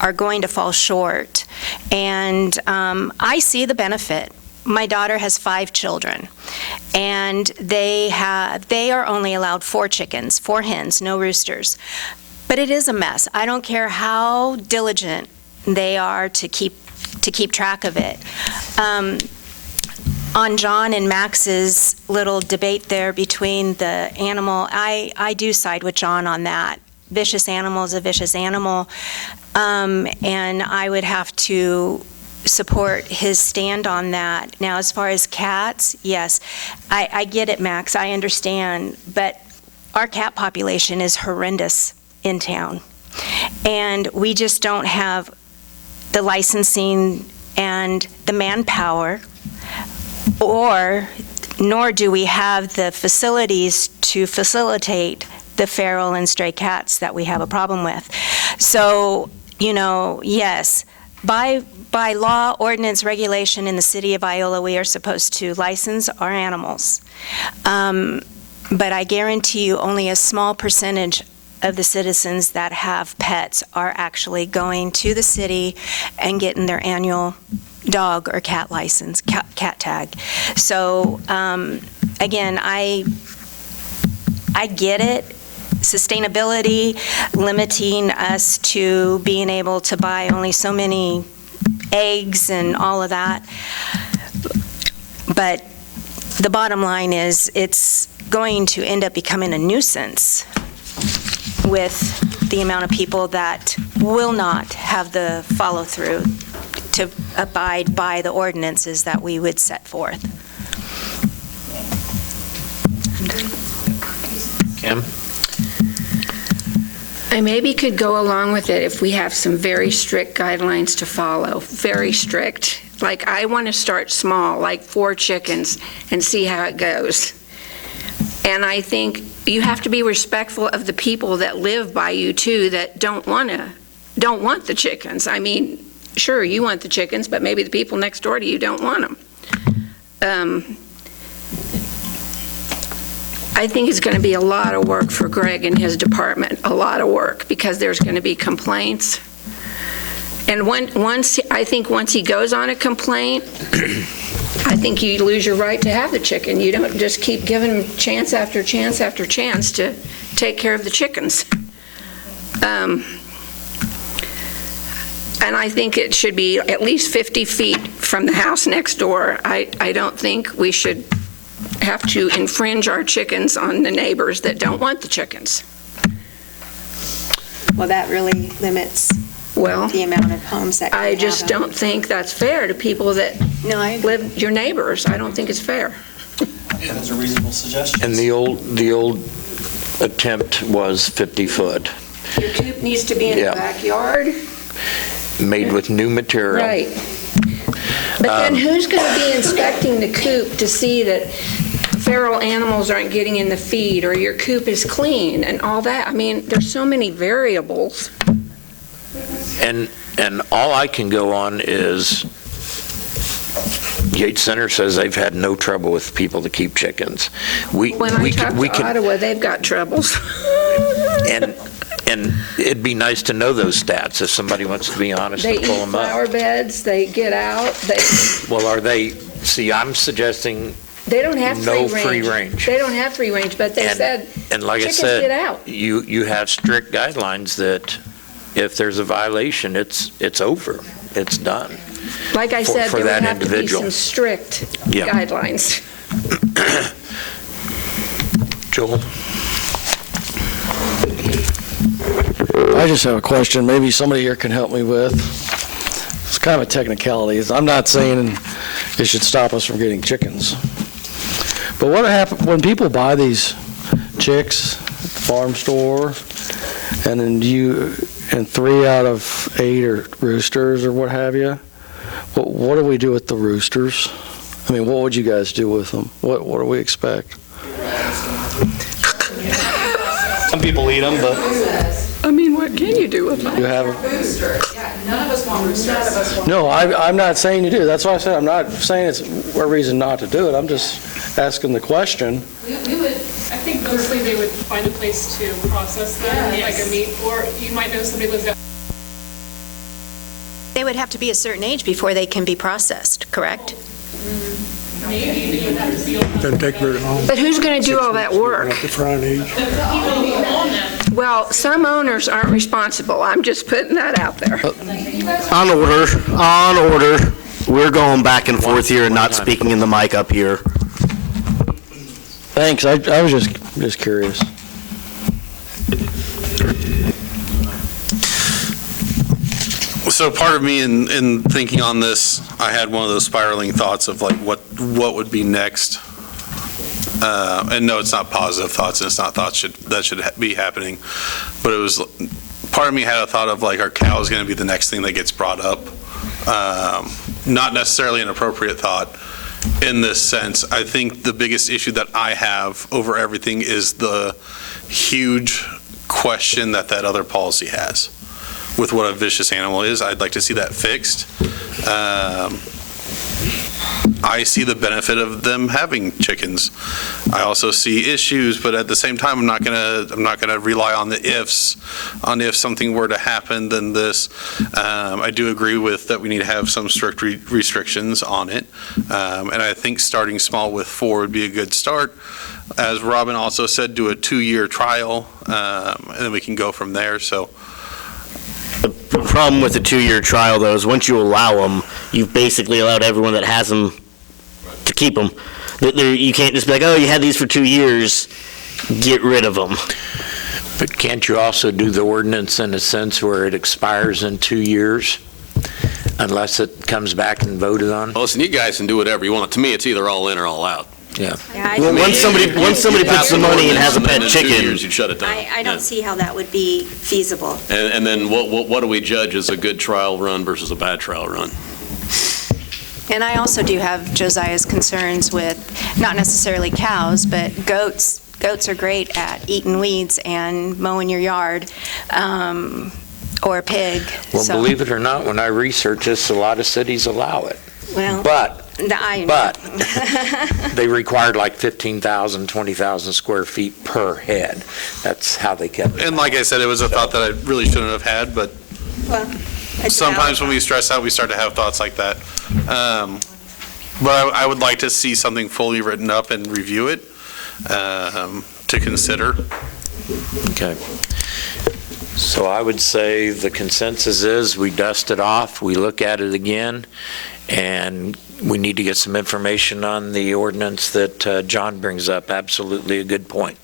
are going to fall short. And I see the benefit. My daughter has 5 children, and they are only allowed 4 chickens, 4 hens, no roosters. But it is a mess. I don't care how diligent they are to keep track of it. On John and Max's little debate there between the animal, I do side with John on that. Vicious animal is a vicious animal, and I would have to support his stand on that. Now, as far as cats, yes, I get it, Max, I understand, but our cat population is horrendous in town. And we just don't have the licensing and the manpower, nor do we have the facilities to facilitate the feral and stray cats that we have a problem with. So, yes, by law, ordinance, regulation in the city of Iola, we are supposed to license our animals. But I guarantee you only a small percentage of the citizens that have pets are actually going to the city and getting their annual dog or cat license, cat tag. So, again, I get it. Sustainability, limiting us to being able to buy only so many eggs and all of that. But the bottom line is it's going to end up becoming a nuisance with the amount of people that will not have the follow-through to abide by the ordinances that we would set forth. Kim? I maybe could go along with it if we have some very strict guidelines to follow, very strict. Like, I want to start small, like 4 chickens, and see how it goes. And I think you have to be respectful of the people that live by you, too, that don't want the chickens. I mean, sure, you want the chickens, but maybe the people next door to you don't want them. I think it's going to be a lot of work for Greg and his department, a lot of work, because there's going to be complaints. And once he goes on a complaint, I think you lose your right to have the chicken. You don't just keep giving him chance after chance after chance to take care of the chickens. And I think it should be at least 50 feet from the house next door. I don't think we should have to infringe our chickens on the neighbors that don't want the chickens. Well, that really limits the amount of homes that I just don't think that's fair to people that live, your neighbors. I don't think it's fair. That's a reasonable suggestion. And the old attempt was 50 foot. Your coop needs to be in the backyard. Made with new material. Right. But then who's going to be inspecting the coop to see that feral animals aren't getting in the feed or your coop is clean and all that? I mean, there's so many variables. And all I can go on is Yates Center says they've had no trouble with people to keep chickens. When I talk to Ottawa, they've got troubles. And it'd be nice to know those stats if somebody wants to be honest and pull them up. They eat flower beds, they get out. Well, are they, see, I'm suggesting they don't have no free range. They don't have free range, but they said and like chickens I said, get out. You have strict guidelines that if there's a violation, it's over. It's done. Like I said, for there that would have to be some strict guidelines. Joel? I just have a question maybe somebody here can help me with. It's kind of a technicality. I'm not saying it should stop us from getting chickens. But what happens when people buy these chicks at the farm store and then 3 out of 8 are roosters or what have you? What do we do with the roosters? I mean, what would you guys do with them? What do we expect? Some people eat them, but I mean, what can you do with them? You have Rooster. Yeah, none of us want roosters. No, I'm not saying you do. That's why I said I'm not saying it's a reason not to do it. I'm just asking the question. We would, I think mostly they would find a place to process them, like a meat, or you might know somebody lives out. They would have to be a certain age before they can be processed, correct? Maybe, but you'd have to be. Doesn't take very long. But who's going to do all that work? At the front age. Well, some owners aren't responsible. I'm just putting that out there. On order. We're going back and forth here and not speaking in the mic up here. Thanks. I was just curious. So part of me in thinking on this, I had one of those spiraling thoughts of like what would be next And no, it's not positive thoughts, and it's not thoughts that should be happening. But it was, part of me had a thought of like, are cows going to be the next thing that gets brought up? Not necessarily an appropriate thought in this sense. I think the biggest issue that I have over everything is the huge question that other policy has with what a vicious animal is. I'd like to see that fixed. I see the benefit of them having chickens. I also see issues, but at the same time, I'm not gonna rely on the ifs, on if something were to happen, then this. I do agree with that we need to have some strict restrictions on it, and I think starting small with 4 would be a good start. As Robin also said, do a 2-year trial, and then we can go from there. So. The problem with the 2-year trial, though, is once you allow them, you've basically allowed everyone that has them to keep them. You can't just be like, oh, you had these for 2 years, get rid of them. But can't you also do the ordinance in a sense where it expires in 2 years, unless it comes back and voted on? Well, listen, you guys can do whatever you want. To me, it's either all in or all out. Yeah. Well, once somebody puts the money and has a pet chicken, 2 years, you shut it down. I don't see how that would be feasible. And then what do we judge as a good trial run versus a bad trial run? And I also do have Josiah's concerns with not necessarily cows, but goats. Goats are great at eating weeds and mowing your yard, or a pig. Well, believe it or not, when I research this, a lot of cities allow it. Well, But they required like 15,000, 20,000 square feet per head. That's how they kept it. And like I said, it was a thought that I really shouldn't have had, but sometimes when we stress out, we start to have thoughts like that. But I would like to see something fully written up and review it to consider. Okay. So I would say the consensus is we dust it off, we look at it again, and we need to get some information on the ordinance that John brings up. Absolutely a good point.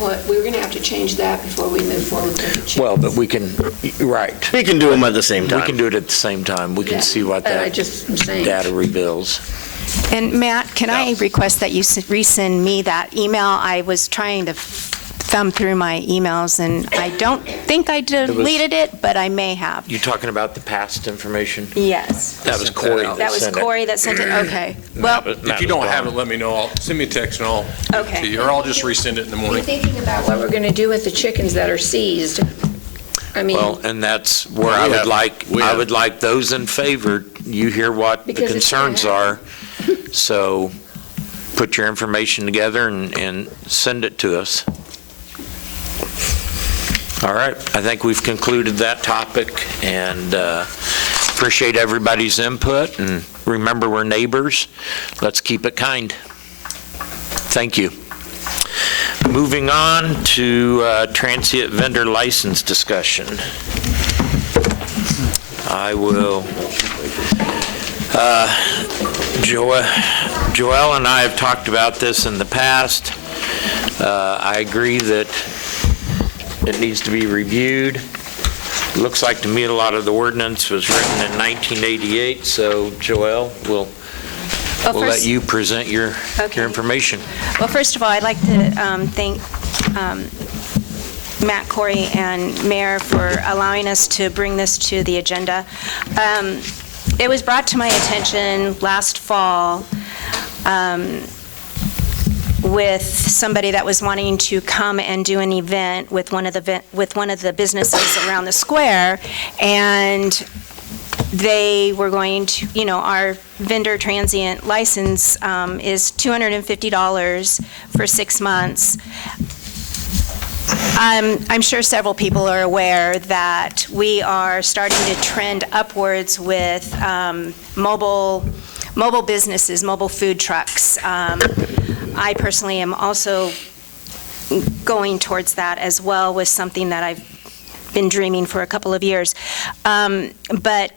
Well, we're going to have to change that before we move forward with the chickens. Well, but we can, right. We can do them at the same time. We can do it at the same time. We can see what that data reveals. And Matt, can I request that you resend me that email? I was trying to thumb through my emails, and I don't think I deleted it, but I may have. You talking about the past information? Yes. That was Corey. That was Corey that sent it? Okay. Well, if you don't have it, let me know. Send me a text and I'll give it to you, or I'll just resend it in the We're morning. thinking about what we're going to do with the chickens that are seized. I mean, Well, and that's where I would like those in favor. You hear what the Because it's concerns are. So put your information together and send it to us. All right, I think we've concluded that topic, and appreciate everybody's input, and remember, we're neighbors. Let's keep it kind. Thank you. Moving on to transient vendor license discussion. I will, Joelle and I have talked about this in the past. I agree that it needs to be reviewed. Looks like to me a lot of the ordinance was written in 1988, so Joelle, we'll let you present your information. Well, first of all, I'd like to thank Matt, Corey, and Mayor for allowing us to bring this to the agenda. It was brought to my attention last fall with somebody that was wanting to come and do an event with one of the businesses around the square, and they were going to, our vendor transient license is $250 for 6 months. I'm sure several people are aware that we are starting to trend upwards with mobile businesses, mobile food trucks. I personally am also going towards that as well, with something that I've been dreaming for a couple of years. But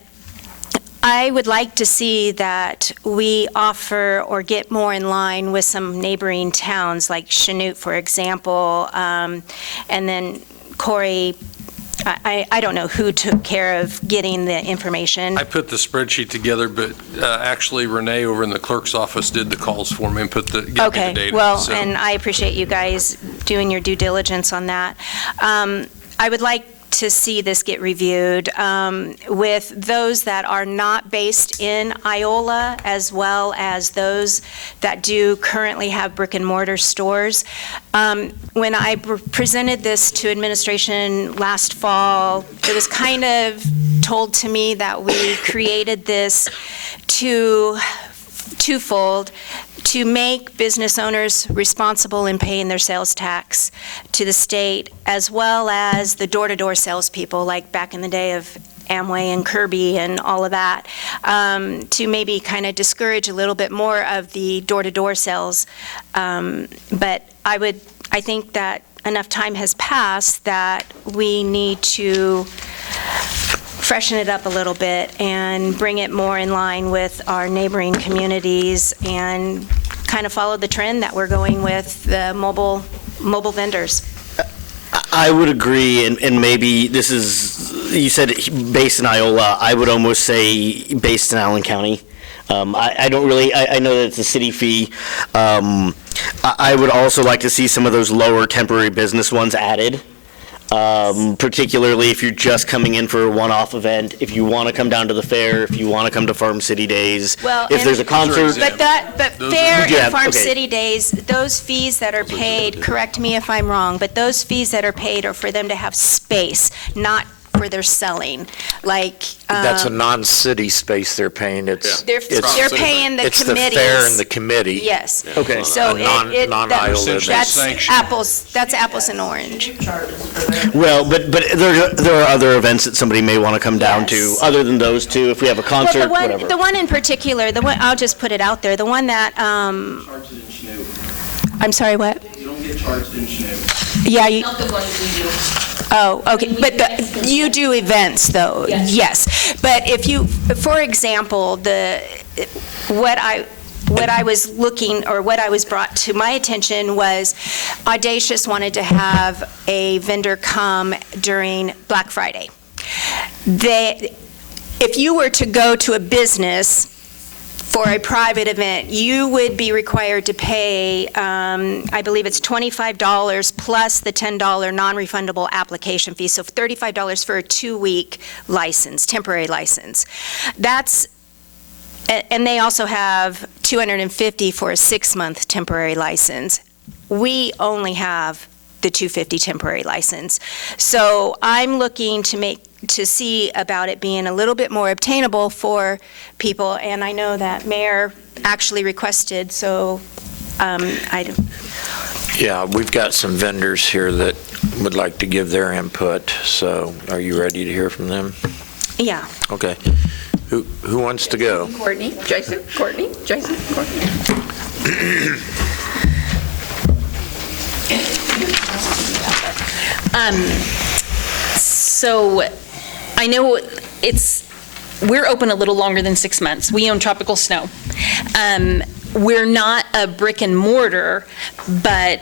I would like to see that we offer or get more in line with some neighboring towns, like Chanute, for example. And then Corey I don't know who took care of getting the information. I put the spreadsheet together, but actually Renee over in the clerk's office did the calls for me and gave me the data. Okay, well, So- and I appreciate you guys doing your due diligence on that. I would like to see this get reviewed with those that are not based in Iola, as well as those that do currently have brick and mortar stores. When I presented this to administration last fall, it was kind of told to me that we created this twofold, to make business owners responsible in paying their sales tax to the state, as well as the door-to-door salespeople, like back in the day of Amway and Kirby and all of that, to maybe kind of discourage a little bit more of the door-to-door sales. But I think that enough time has passed that we need to freshen it up a little bit and bring it more in line with our neighboring communities and kind of follow the trend that we're going with the mobile vendors. I would agree, and maybe this is, you said based in Iola, I would almost say based in Allen County. I don't really, I know that it's a city fee. I would also like to see some of those lower temporary business ones added. Particularly if you're just coming in for a one-off event, if you want to come down to the fair, if you want to come to Farm City Days, Well, if there's a concert. But fair Yeah, and Farm okay. City Days, those fees that are paid, correct me if I'm wrong, but those fees that are paid are for them to have space, not for their selling. Like, That's a non-city space they're paying. It's they're paying the It's the committees. fair and the committee. Yes. Okay. So non-Iola. that's apples and orange. Well, but there are other events that somebody may want to come down to, other than those two, if we have a concert, Well, whatever. the one in particular, I'll just put it out there, the one that, I'm sorry, what? You don't get charged in Chinook. Yeah, you. Not the ones we do. Oh, okay, but you do events, though? Yes. But if you, for example, what I was looking, or what I was brought to my attention was Audacious wanted to have a vendor come during Black Friday. If you were to go to a business for a private event, you would be required to pay, I believe it's $25 plus the $10 non-refundable application fee, so $35 for a 2-week license, temporary license. And they also have $250 for a 6-month temporary license. We only have the $250 temporary license. So I'm looking to see about it being a little bit more obtainable for people, and I know that Mayor actually requested, so Yeah, we've got some vendors here that would like to give their input, so are you ready to hear from them? Yeah. Okay. Who wants to go? Courtney, Jason, Courtney, Jason, Courtney. So I know we're open a little longer than 6 months. We own Tropical Snow. We're not a brick and mortar, but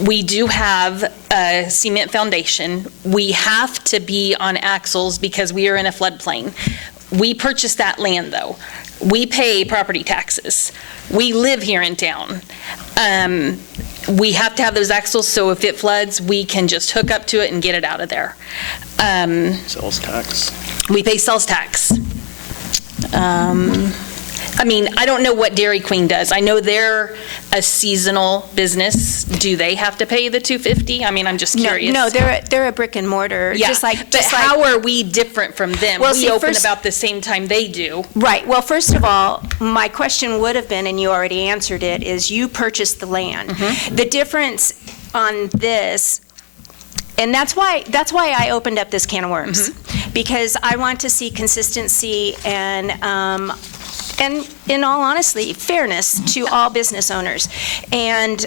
we do have a cement foundation. We have to be on axles because we are in a floodplain. We purchased that land, though. We pay property taxes. We live here in town. We have to have those axles, so if it floods, we can just hook up to it and get it out of there. Sales tax. We pay sales tax. I mean, I don't know what Dairy Queen does. I know they're a seasonal business. Do they have to pay the $250? I mean, I'm just curious. No, they're a brick and mortar, Yeah, but how are we different from them? Well, We see, open first- about the same time they do. Right. Well, first of all, my question would have been, and you already answered it, is you purchased the land. The difference on this, and that's why I opened up this can of worms, because I want to see consistency and in all honesty, fairness to all business owners. And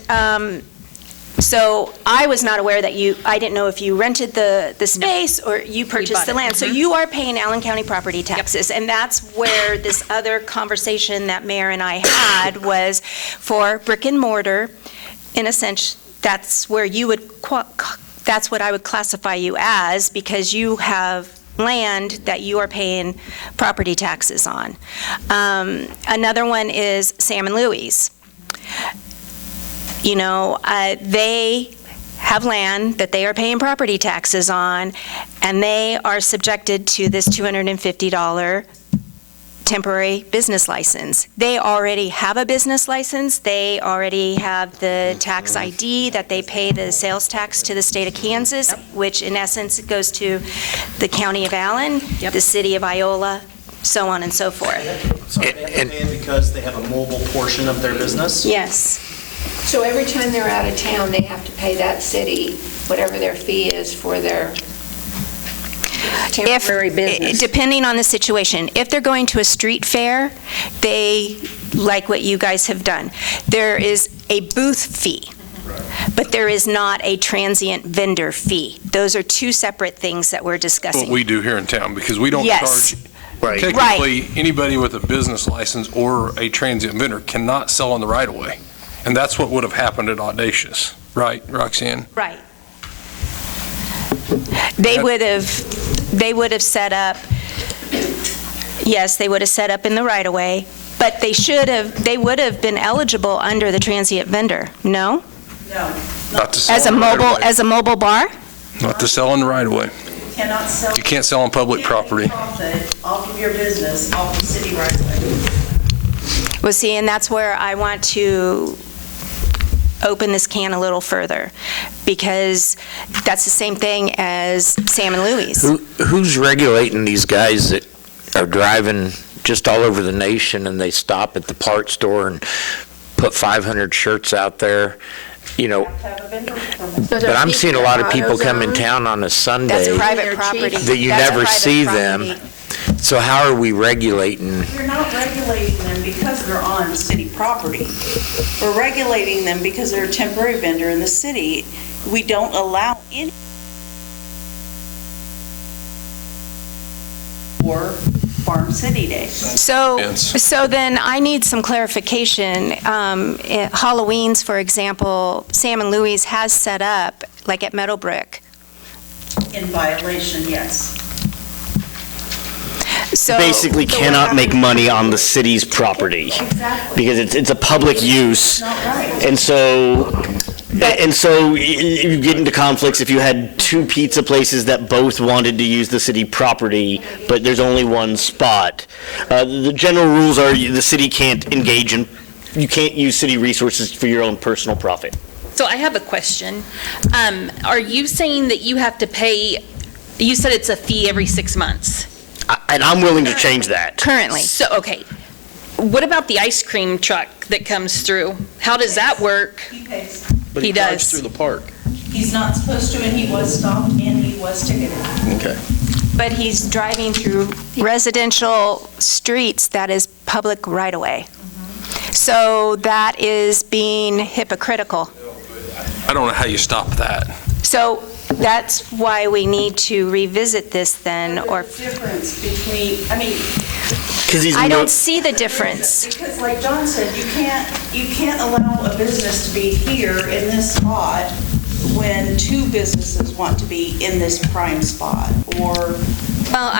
so I was not aware that I didn't know if you rented the space or you purchased the land. So you are paying Allen County property taxes. And that's where this other conversation that Mayor and I had was for brick and mortar. In a sense, that's where you would that's what I would classify you as, because you have land that you are paying property taxes on. Another one is Sam and Louie's. You know, they have land that they are paying property taxes on, and they are subjected to this $250 temporary business license. They already have a business license. They already have the tax ID that they pay the sales tax to the state of Kansas, which in essence goes to the county of Allen, the city of Iola, so on and so forth. So they have to pay it because they have a mobile portion of their business? Yes. So every time they're out of town, they have to pay that city whatever their fee is for their temporary business? Depending on the situation. If they're going to a street fair, they, like what you guys have done, there is a booth fee, but there is not a transient vendor fee. Those are two separate things that we're discussing. What we do here in town, because we don't Yes. charge. Right. Technically, anybody with a business license or a transient vendor cannot sell on the right of way. And that's what would have happened at Audacious, right, Roxanne? Right. They would have set up, yes, they would have set up in the right-of-way, but they would have been eligible under the transient vendor, no? No. Not to sell As a on the right of way. as a mobile bar? Not to sell on the right of way. Cannot sell. You can't sell on public property. Profit off of your business, off of city rights of way. Well, see, and that's where I want to open this can a little further, because that's the same thing as Sam and Louie's. Who's regulating these guys that are driving just all over the nation and they stop at the parts store and put 500 shirts out there? You know, but I'm seeing a lot of people come in town on a Sunday That's private property. that you That's never private see property. them. So how are we regulating? We're not regulating them because they're on city property. We're regulating them because they're a temporary vendor in the city. We don't allow any for Farm City Day. So then I need some clarification. Halloween's, for example, Sam and Louie's has set up, like at Meadowbrook. In violation, yes. So Basically So cannot what make money on the city's property. Exactly. Because it's a public use. Not right. And so you get into conflicts if you had two pizza places that both wanted to use the city property, but there's only one spot. The general rules are the city can't engage in, you can't use city resources for your own personal profit. So I have a question. Are you saying that you have to pay, you said it's a fee every 6 months? And I'm willing to change that. Currently. So, okay. What about the ice cream truck that comes through? How does that work? He pays. But He drives does. through the park. He's not supposed to, and he was stopped, and he was ticketed. Okay. But he's driving through residential streets that is public right-of-way. So that is being hypocritical. I don't know how you stop that. So that's why we need to revisit this then, or There's a difference between, I mean, I don't see the difference. because like John said, you can't allow a business to be here in this spot when two businesses want to be in this prime spot, or. Well,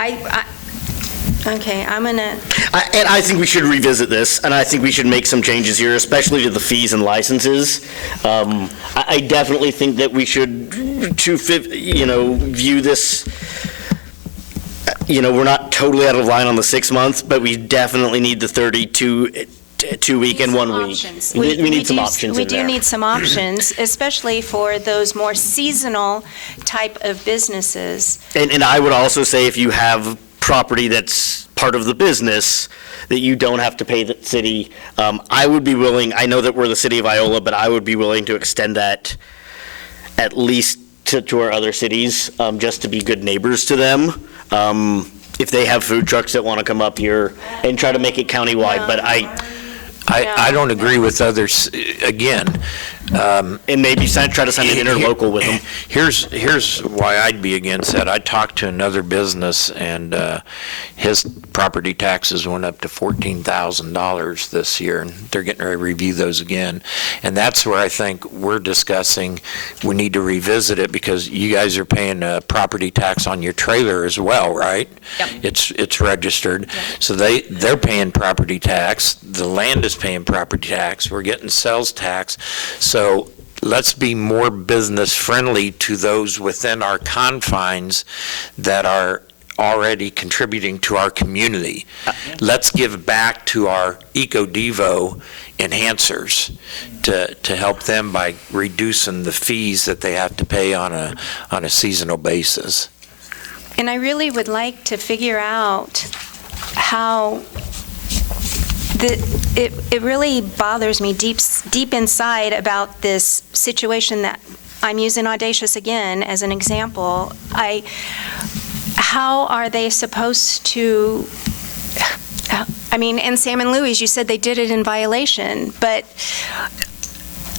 okay, I'm gonna, And I think we should revisit this, and I think we should make some changes here, especially to the fees and licenses. I definitely think that we should, view this, we're not totally out of line on the 6 months, but we definitely need the 2-week and 1 week. We need some options we in do there. need some options, especially for those more seasonal type of businesses. And I would also say if you have property that's part of the business, that you don't have to pay the city. I would be willing, I know that we're the city of Iola, but I would be willing to extend that at least to our other cities, just to be good neighbors to them. If they have food trucks that want to come up here and try to make it countywide, but I don't agree with others. Again, And maybe try to sign an interlocal with them. Here's why I'd be against that. I talked to another business, and his property taxes went up to $14,000 this year, and they're getting ready to review those again. And that's where I think we're discussing we need to revisit it, because you guys are paying a property tax on your trailer as well, right? Yep. It's registered. So they're paying property tax. The land is paying property tax. We're getting sales tax. So let's be more business friendly to those within our confines that are already contributing to our community. Let's give back to our Eco-Devo enhancers to help them by reducing the fees that they have to pay on a seasonal basis. And I really would like to figure out how it really bothers me deep inside about this situation that I'm using Audacious again as an example. How are they supposed to, I mean, in Sam and Louis, you said they did it in violation, but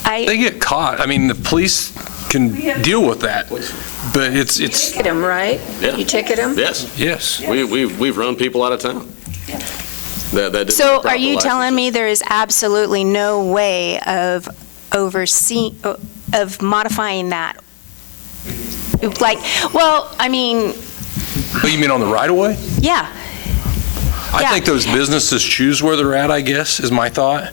They get caught. I mean, the police can deal with that, but it's. Ticket them, right? Yeah. You ticket them? Yes. Yes. We've run people out of town. That didn't so proper are you license. telling me there is absolutely no way of modifying that? Like, well, I mean, What, you mean on the right of way? yeah. I think those businesses choose where they're at, I guess, is my thought.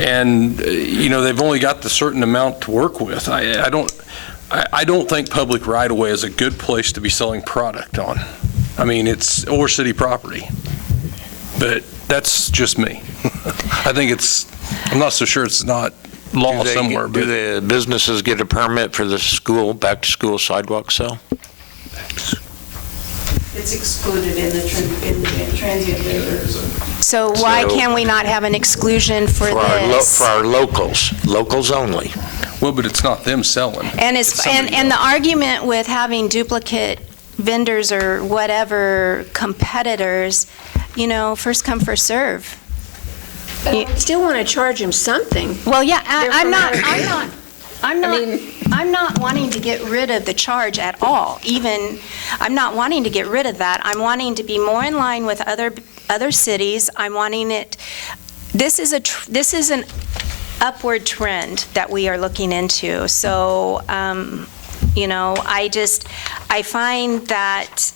And, they've only got the certain amount to work with. I don't think public right-of-way is a good place to be selling product on. I mean, or city property. But that's just me. I think I'm not so sure it's not law somewhere. Do the businesses get a permit for the back-to-school sidewalk sale? It's excluded in the transient vendors. So why can we not have an exclusion for this? For our locals only. Well, but it's not them selling. And the argument with having duplicate vendors or whatever competitors, first come, first serve. But you still want to charge them something. Well, yeah, I'm not wanting to get rid of the charge at all. I'm not wanting to get rid of that. I'm wanting to be more in line with other cities. I'm wanting it. This is an upward trend that we are looking into. So, I find that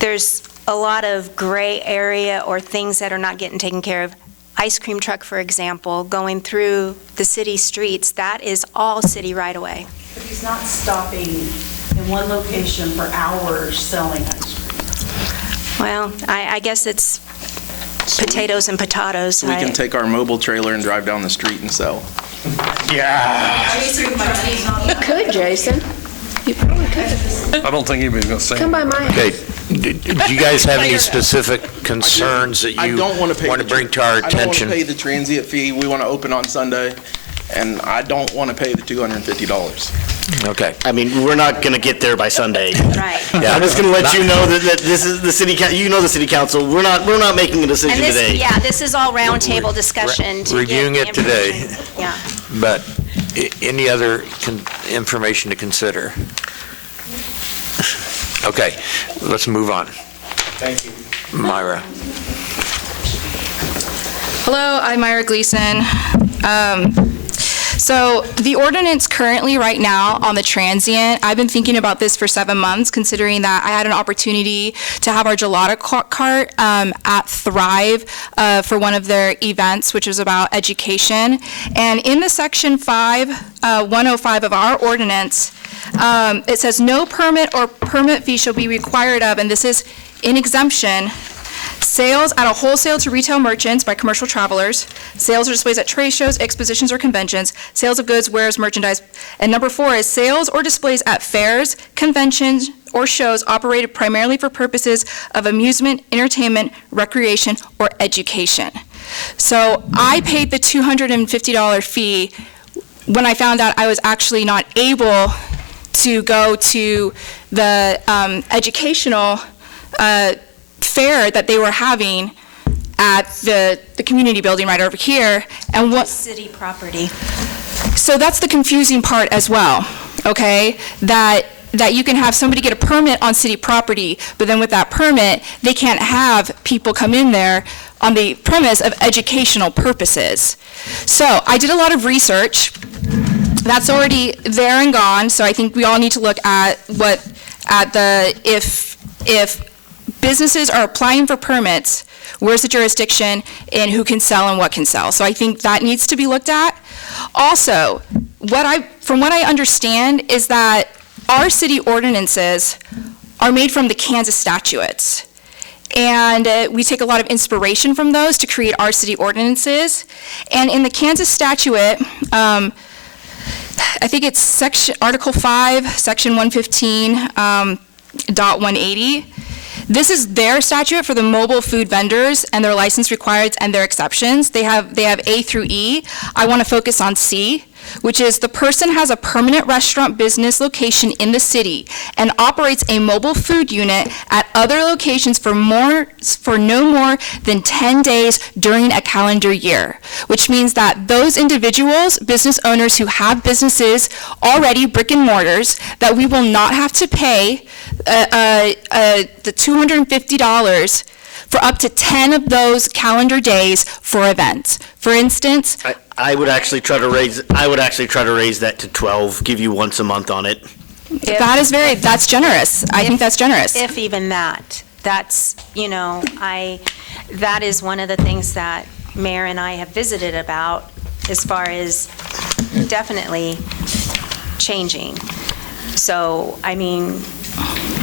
there's a lot of gray area or things that are not getting taken care of. Ice cream truck, for example, going through the city streets, that is all city right-of-way. But he's not stopping in one location for hours selling ice cream. Well, I guess it's potatoes and potatoes. We can take our mobile trailer and drive down the street and sell. Yeah. You could, Jason. You probably could. I don't think anybody's going to say Come by my house. Okay, do you guys have any specific concerns that you want to bring to our I don't want attention? to pay the transient fee. We want to open on Sunday, and I don't want to pay the $250. Okay. I mean, we're not going to get there by Sunday. Right. Yeah. I'm just going to let you know that this is the city, the city council. We're not making a decision And today. this is all roundtable discussion. to Reviewing get it today. information. Yeah. But any other information to consider? Okay, let's move on. Thank you. Myra. Hello, I'm Myra Gleason. So the ordinance currently right now on the transient, I've been thinking about this for 7 months, considering that I had an opportunity to have our gelato cart at Thrive for one of their events, which was about education. And in the section 105 of our ordinance, it says no permit or permit fee shall be required of, and this is in exemption, sales at a wholesale to retail merchants by commercial travelers, sales or displays at trade shows, expositions, or conventions, sales of goods, wares, merchandise. And number 4 is sales or displays at fairs, conventions, or shows operated primarily for purposes of amusement, entertainment, recreation, or education. So I paid the $250 fee when I found out I was actually not able to go to the educational fair that they were having at the community building right over here. And what city property. So that's the confusing part as well, okay? That you can have somebody get a permit on city property, but then with that permit, they can't have people come in there on the premise of educational purposes. So I did a lot of research. That's already there and gone, so I think we all need to look at if businesses are applying for permits, where's the jurisdiction and who can sell and what can sell. So I think that needs to be looked at. Also, from what I understand is that our city ordinances are made from the Kansas statutes. And we take a lot of inspiration from those to create our city ordinances. And in the Kansas statute, I think it's Article 5, Section 115.180. This is their statute for the mobile food vendors and their license requirements and their exceptions. They have A through E. I want to focus on C, which is the person has a permanent restaurant business location in the city and operates a mobile food unit at other locations for no more than 10 days during a calendar year, which means that those individuals, business owners who have businesses already, brick and mortars, that we will not have to pay the $250 for up to 10 of those calendar days for events. For instance, I would actually try to raise that to 12, give you once a month on it. That's generous. I think that's generous. If even that. That's, that is one of the things that Mayor and I have visited about as far as definitely changing. So, I mean,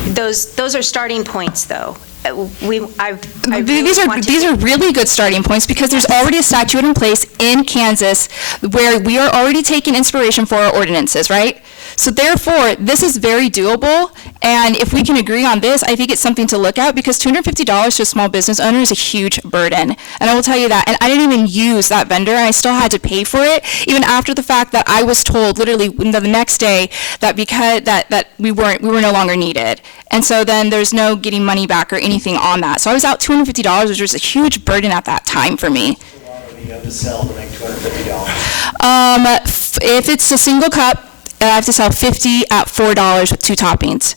those are starting points, though. These are really good starting points because there's already a statute in place in Kansas where we are already taking inspiration for our ordinances, right? So therefore, this is very doable, and if we can agree on this, I think it's something to look at because $250 to a small business owner is a huge burden, and I will tell you that. And I didn't even use that vendor, and I still had to pay for it, even after the fact that I was told literally the next day that because that we were no longer needed, and so then there's no getting money back or anything on that. So I was out $250, which was a huge burden at that time for me. How long would you have to sell to make $250? If it's a single cup, I have to sell 50 at $4 with 2 toppings.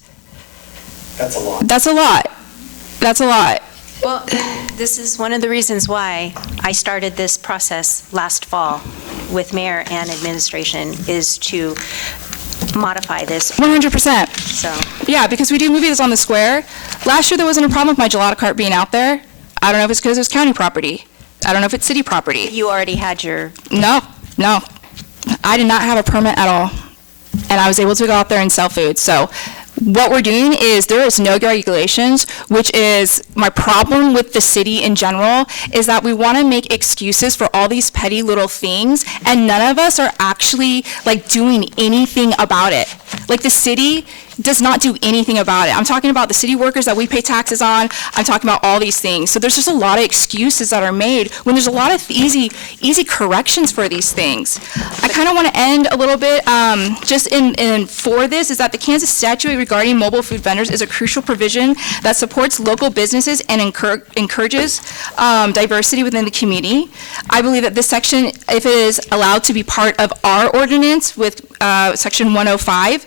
That's a lot. That's a lot. Well, this is one of the reasons why I started this process last fall with mayor and administration is to modify this. 100%. So. Yeah, because we do movies on the square. Last year there wasn't a problem with my gelato cart being out there. I don't know if it's because it was county property. I don't know if it's city property. You already had your... No. I did not have a permit at all. And I was able to go out there and sell food. So what we're doing is there is no regulations, which is my problem with the city in general, is that we want to make excuses for all these petty little things, and none of us are actually doing anything about it. The city does not do anything about it. I'm talking about the city workers that we pay taxes on. I'm talking about all these things. So there's just a lot of excuses that are made when there's a lot of easy corrections for these things. I kind of want to end a little bit just for this is that the Kansas statute regarding mobile food vendors is a crucial provision that supports local businesses and encourages diversity within the community. I believe that this section, if it is allowed to be part of our ordinance with Section 105,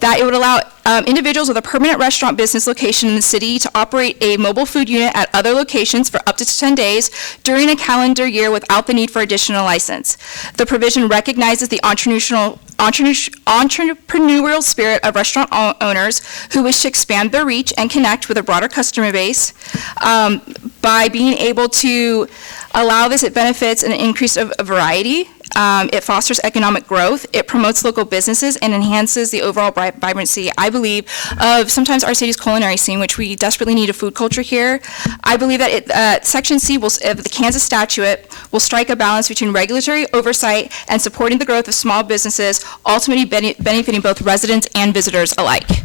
that it would allow individuals with a permanent restaurant business location in the city to operate a mobile food unit at other locations for up to 10 days during a calendar year without the need for additional license. The provision recognizes the entrepreneurial spirit of restaurant owners who wish to expand their reach and connect with a broader customer base. By being able to allow this, it benefits an increase of variety. It fosters economic growth, it promotes local businesses, and enhances the overall vibrancy, I believe, of sometimes our city's culinary scene, which we desperately need a food culture here. I believe that Section C of the Kansas statute will strike a balance between regulatory oversight and supporting the growth of small businesses, ultimately benefiting both residents and visitors alike.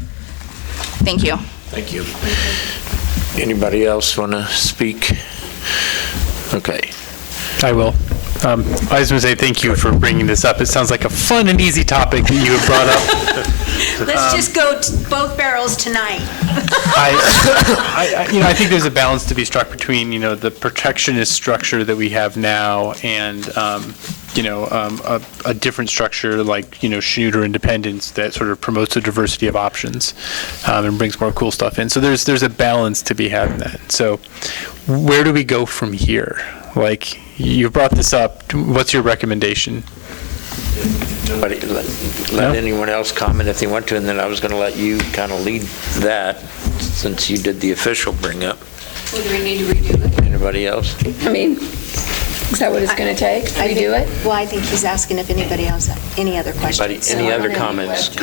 Thank you. Thank you. Anybody else want to speak? Okay. I will. I just want to say thank you for bringing this up. It sounds like a fun and easy topic that you have brought up. Let's just go both barrels tonight. I think there's a balance to be struck between, the protectionist structure that we have now and, a different structure like, Chanute or Independence that sort of promotes a diversity of options and brings more cool stuff in. So there's a balance to be had in that. So where do we go from here? Like, you brought this up. What's your recommendation? Let anyone else comment if they want to, and then I was going to let you kind of lead that since you did the official bring up. Well, do we need to redo it? Anybody else? I mean, is that what it's going to take? Redo it? Well, I think he's asking if anybody else, any other questions. Any other comments?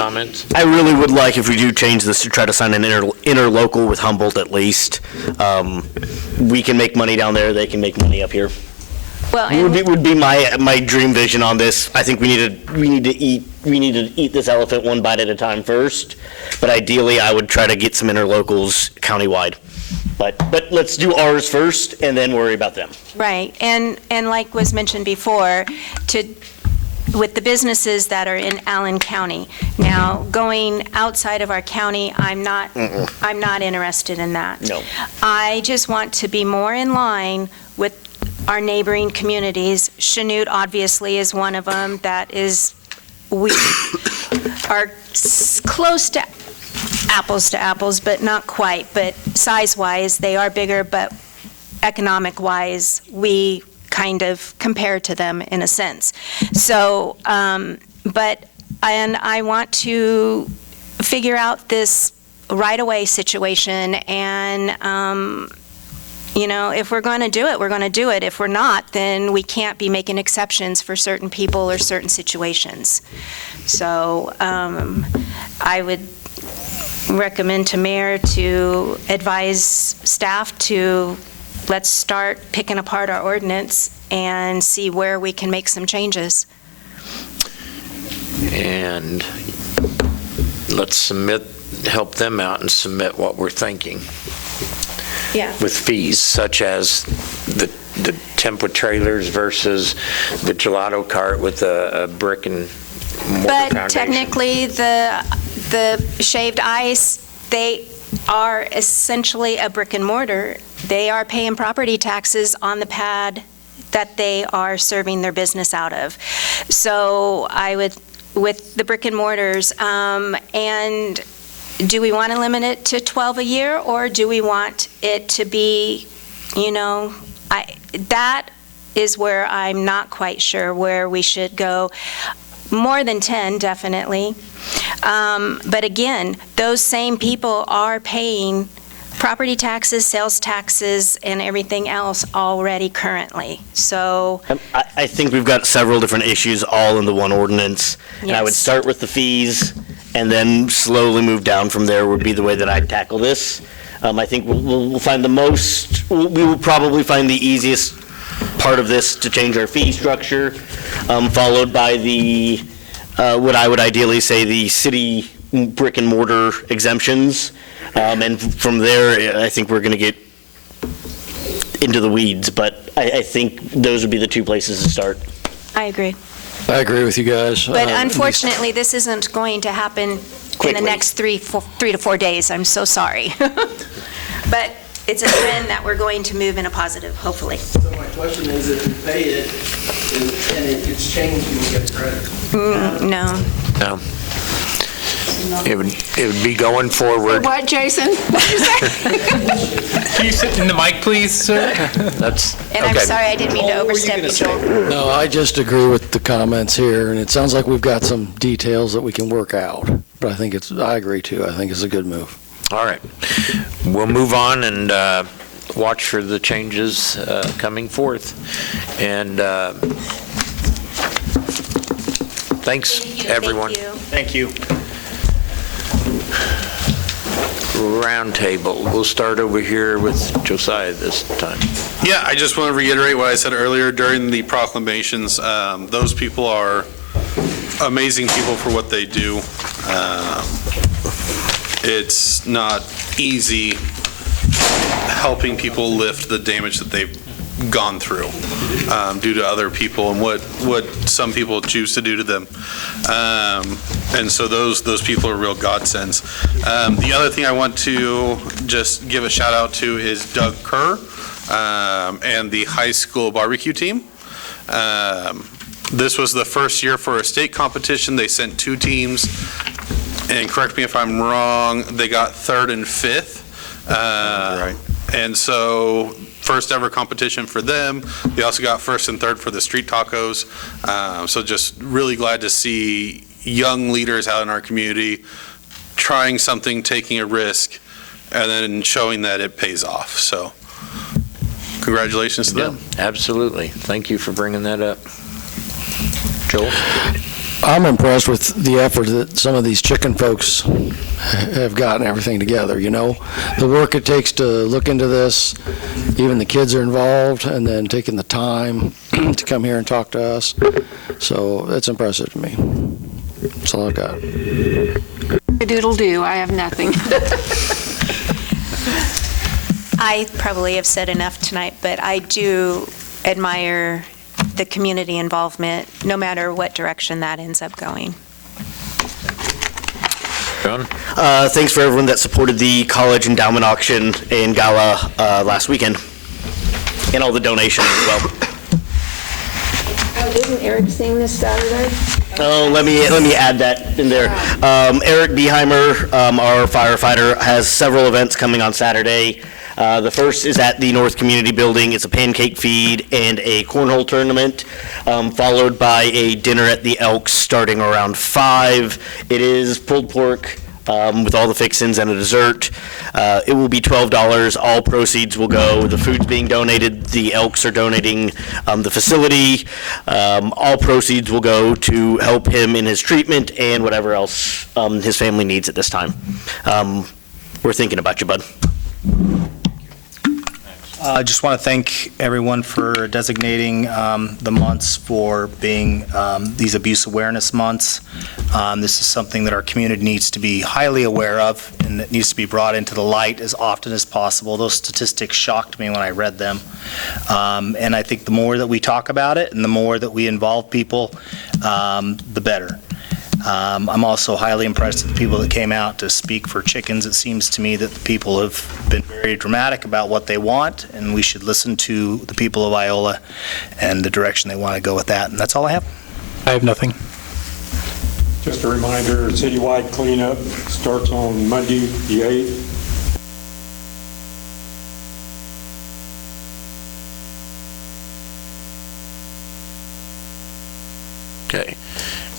I really would like, if we do change this, to try to sign an interlocal with Humboldt at least. We can make money down there, they can make money up here. Well, would be my dream vision on this. I think we need to eat this elephant one bite at a time first. But ideally, I would try to get some interlocals countywide. But let's do ours first and then worry about them. Right, and like was mentioned before, with the businesses that are in Allen County. Now, going outside of our county, I'm not interested in that. No. I just want to be more in line with our neighboring communities. Chanute obviously is one of them that we are close to apples, but not quite. But size-wise, they are bigger, but economic-wise, we kind of compare to them in a sense. So, and I want to figure out this right-of-way situation, and if we're going to do it, we're going to do it. If we're not, then we can't be making exceptions for certain people or certain situations. So I would recommend to Mayor to advise staff to let's start picking apart our ordinance and see where we can make some changes. And let's help them out and submit what we're thinking. Yeah. With fees such as the tempo trailers versus the gelato cart with a brick and mortar But foundation. technically, the shaved ice, they are essentially a brick and mortar. They are paying property taxes on the pad that they are serving their business out of. So I would, with the brick and mortars, and do we want to limit it to 12 a year, or do we want it to be, that is where I'm not quite sure where we should go. More than 10, definitely. But again, those same people are paying property taxes, sales taxes, and everything else already currently. So I think we've got several different issues all in the one ordinance. Yes. And I would start with the fees and then slowly move down from there would be the way that I'd tackle this. I think we'll find we will probably find the easiest part of this to change our fee structure, followed by what I would ideally say the city brick and mortar exemptions. And from there, I think we're going to get into the weeds, but I think those would be the two places to start. I agree. I agree with you guys. But unfortunately, this isn't going to happen in the next 3 to 4 days. I'm so sorry. But it's a trend that we're going to move in a positive, hopefully. So my question is, if you pay it and it gets changed, you will get credit? No. No. It would be going forward. What, Jason? Can you sit in the mic, please, sir? And I'm sorry, I didn't mean to overstep you, Joel. No, I just agree with the comments here, and it sounds like we've got some details that we can work out. But I agree too. I think it's a good move. All right. We'll move on and watch for the changes coming forth. And thanks, everyone. Thank you. Roundtable. We'll start over here with Josiah this time. Yeah, I just want to reiterate what I said earlier during the proclamations. Those people are amazing people for what they do. It's not easy helping people lift the damage that they've gone through due to other people and what some people choose to do to them. And so those people are real godsends. The other thing I want to just give a shout out to is Doug Kerr and the high school barbecue team. This was the first year for a state competition. They sent 2 teams, and correct me if I'm wrong, they got 3rd and 5th. Right. And so first ever competition for them. They also got 1st and 3rd for the street tacos. So just really glad to see young leaders out in our community trying something, taking a risk, and then showing that it pays off. So congratulations to them. Absolutely. Thank you for bringing that up. Joel? I'm impressed with the effort that some of these chicken folks have gotten everything together, you know? The work it takes to look into this, even the kids are involved, and then taking the time to come here and talk to us. So it's impressive to me. That's all I've got. Doodle do, I have nothing. I probably have said enough tonight, but I do admire the community involvement, no matter what direction that ends up going. John? Thanks for everyone that supported the college endowment auction and gala last weekend, and all the donations as well. Oh, isn't Eric seeing this Saturday? Oh, let me add that in there. Eric Beheimer, our firefighter, has several events coming on Saturday. The first is at the North Community Building. It's a pancake feed and a cornhole tournament, followed by a dinner at the Elks starting around 5. It is pulled pork with all the fixins and a dessert. It will be $12. All proceeds will go. The food's being donated. The Elks are donating the facility. All proceeds will go to help him in his treatment and whatever else his family needs at this time. We're thinking about you, bud. I just want to thank everyone for designating the months for being these abuse awareness months. This is something that our community needs to be highly aware of, and it needs to be brought into the light as often as possible. Those statistics shocked me when I read them. And I think the more that we talk about it and the more that we involve people, the better. I'm also highly impressed with the people that came out to speak for chickens. It seems to me that the people have been very dramatic about what they want, and we should listen to the people of Iola and the direction they want to go with that. And that's all I have. I have nothing. Just a reminder, citywide cleanup starts on Monday, the 8th. Okay.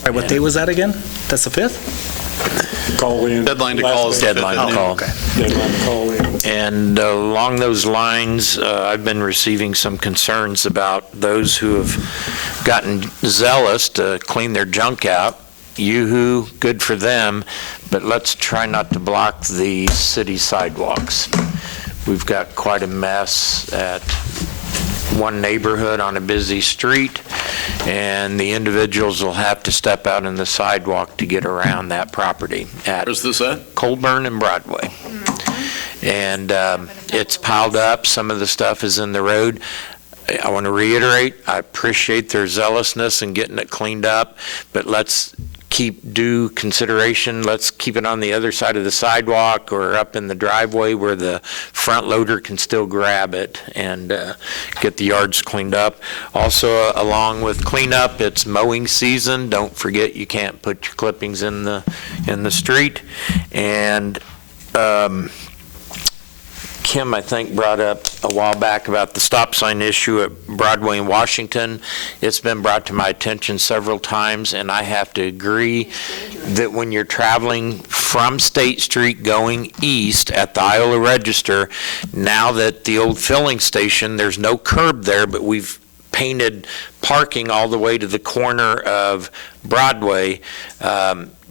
All right, what day was that again? That's the 5th? Call in. Deadline to call is Deadline to call. Okay. Deadline to call in. And along those lines, I've been receiving some concerns about those who have gotten zealous to clean their junk out. Yoo-hoo, good for them, but let's try not to block the city sidewalks. We've got quite a mess at one neighborhood on a busy street, and the individuals will have to step out in the sidewalk to get around that property at Where's this at? Colburn and Broadway. And it's piled up. Some of the stuff is in the road. I want to reiterate, I appreciate their zealousness in getting it cleaned up, but let's keep due consideration. Let's keep it on the other side of the sidewalk or up in the driveway where the front loader can still grab it and get the yards cleaned up. Also, along with cleanup, it's mowing season. Don't forget you can't put your clippings in the street. And Kim, I think, brought up a while back about the stop sign issue at Broadway in Washington. It's been brought to my attention several times, and I have to agree that when you're traveling from State Street going east at the Iola Register, now that the old filling station, there's no curb there, but we've painted parking all the way to the corner of Broadway,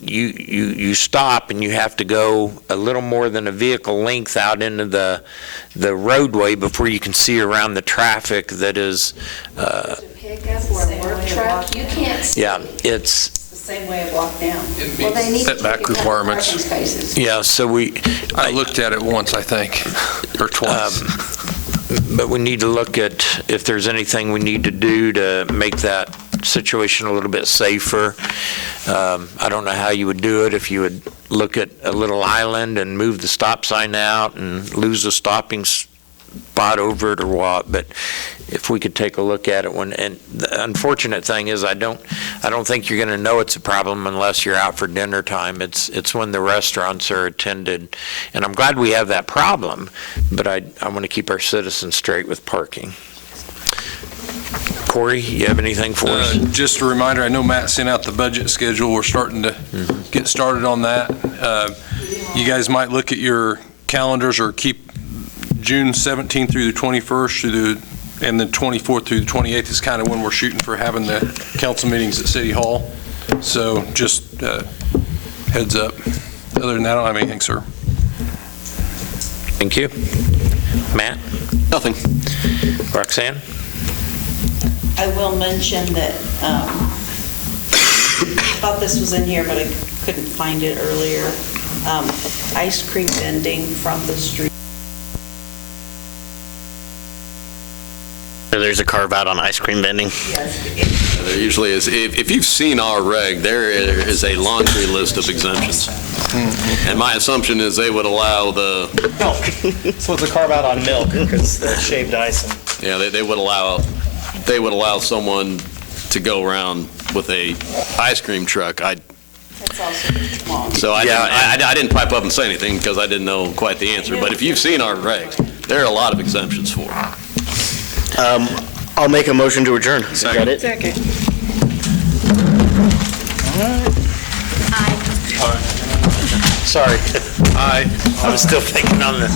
you stop and you have to go a little more than a vehicle length out into the roadway before you can see around the traffic that is. Pickup or a work truck, you can't see. Yeah, it's The same way of walk down. Well, they need setback requirements. Yeah, so I looked at it once, I think, or twice. But we need to look at if there's anything we need to do to make that situation a little bit safer. I don't know how you would do it, if you would look at a little island and move the stop sign out and lose the stopping spot over it or what, but if we could take a look at it and the unfortunate thing is I don't think you're going to know it's a problem unless you're out for dinner time. It's when the restaurants are attended, and I'm glad we have that problem, but I want to keep our citizens straight with parking. Corey, you have anything for us? Just a reminder, I know Matt sent out the budget schedule. We're starting to get started on that. You guys might look at your calendars or keep June 17th through the 21st and the 24th through the 28th is kind of when we're shooting for having the council meetings at City Hall. So just heads up. Other than that, I don't have anything, sir. Thank you. Matt? Nothing. Roxanne? I will mention that, I thought this was in here, but I couldn't find it earlier. Ice cream vending from the street. There's a carve out on ice cream vending. Yes. There usually is. If you've seen our reg, there is a laundry list of exemptions. And my assumption is they would allow the... Milk. So it's a carve out on milk, because the shaved ice and... Yeah, they would allow someone to go around with a ice cream truck. That's also long. So I didn't pipe up and say anything because I didn't know quite the answer. But if you've seen our regs, there are a lot of exemptions for it. I'll make a motion to adjourn. Is that it? Second. Sorry. I was still thinking on the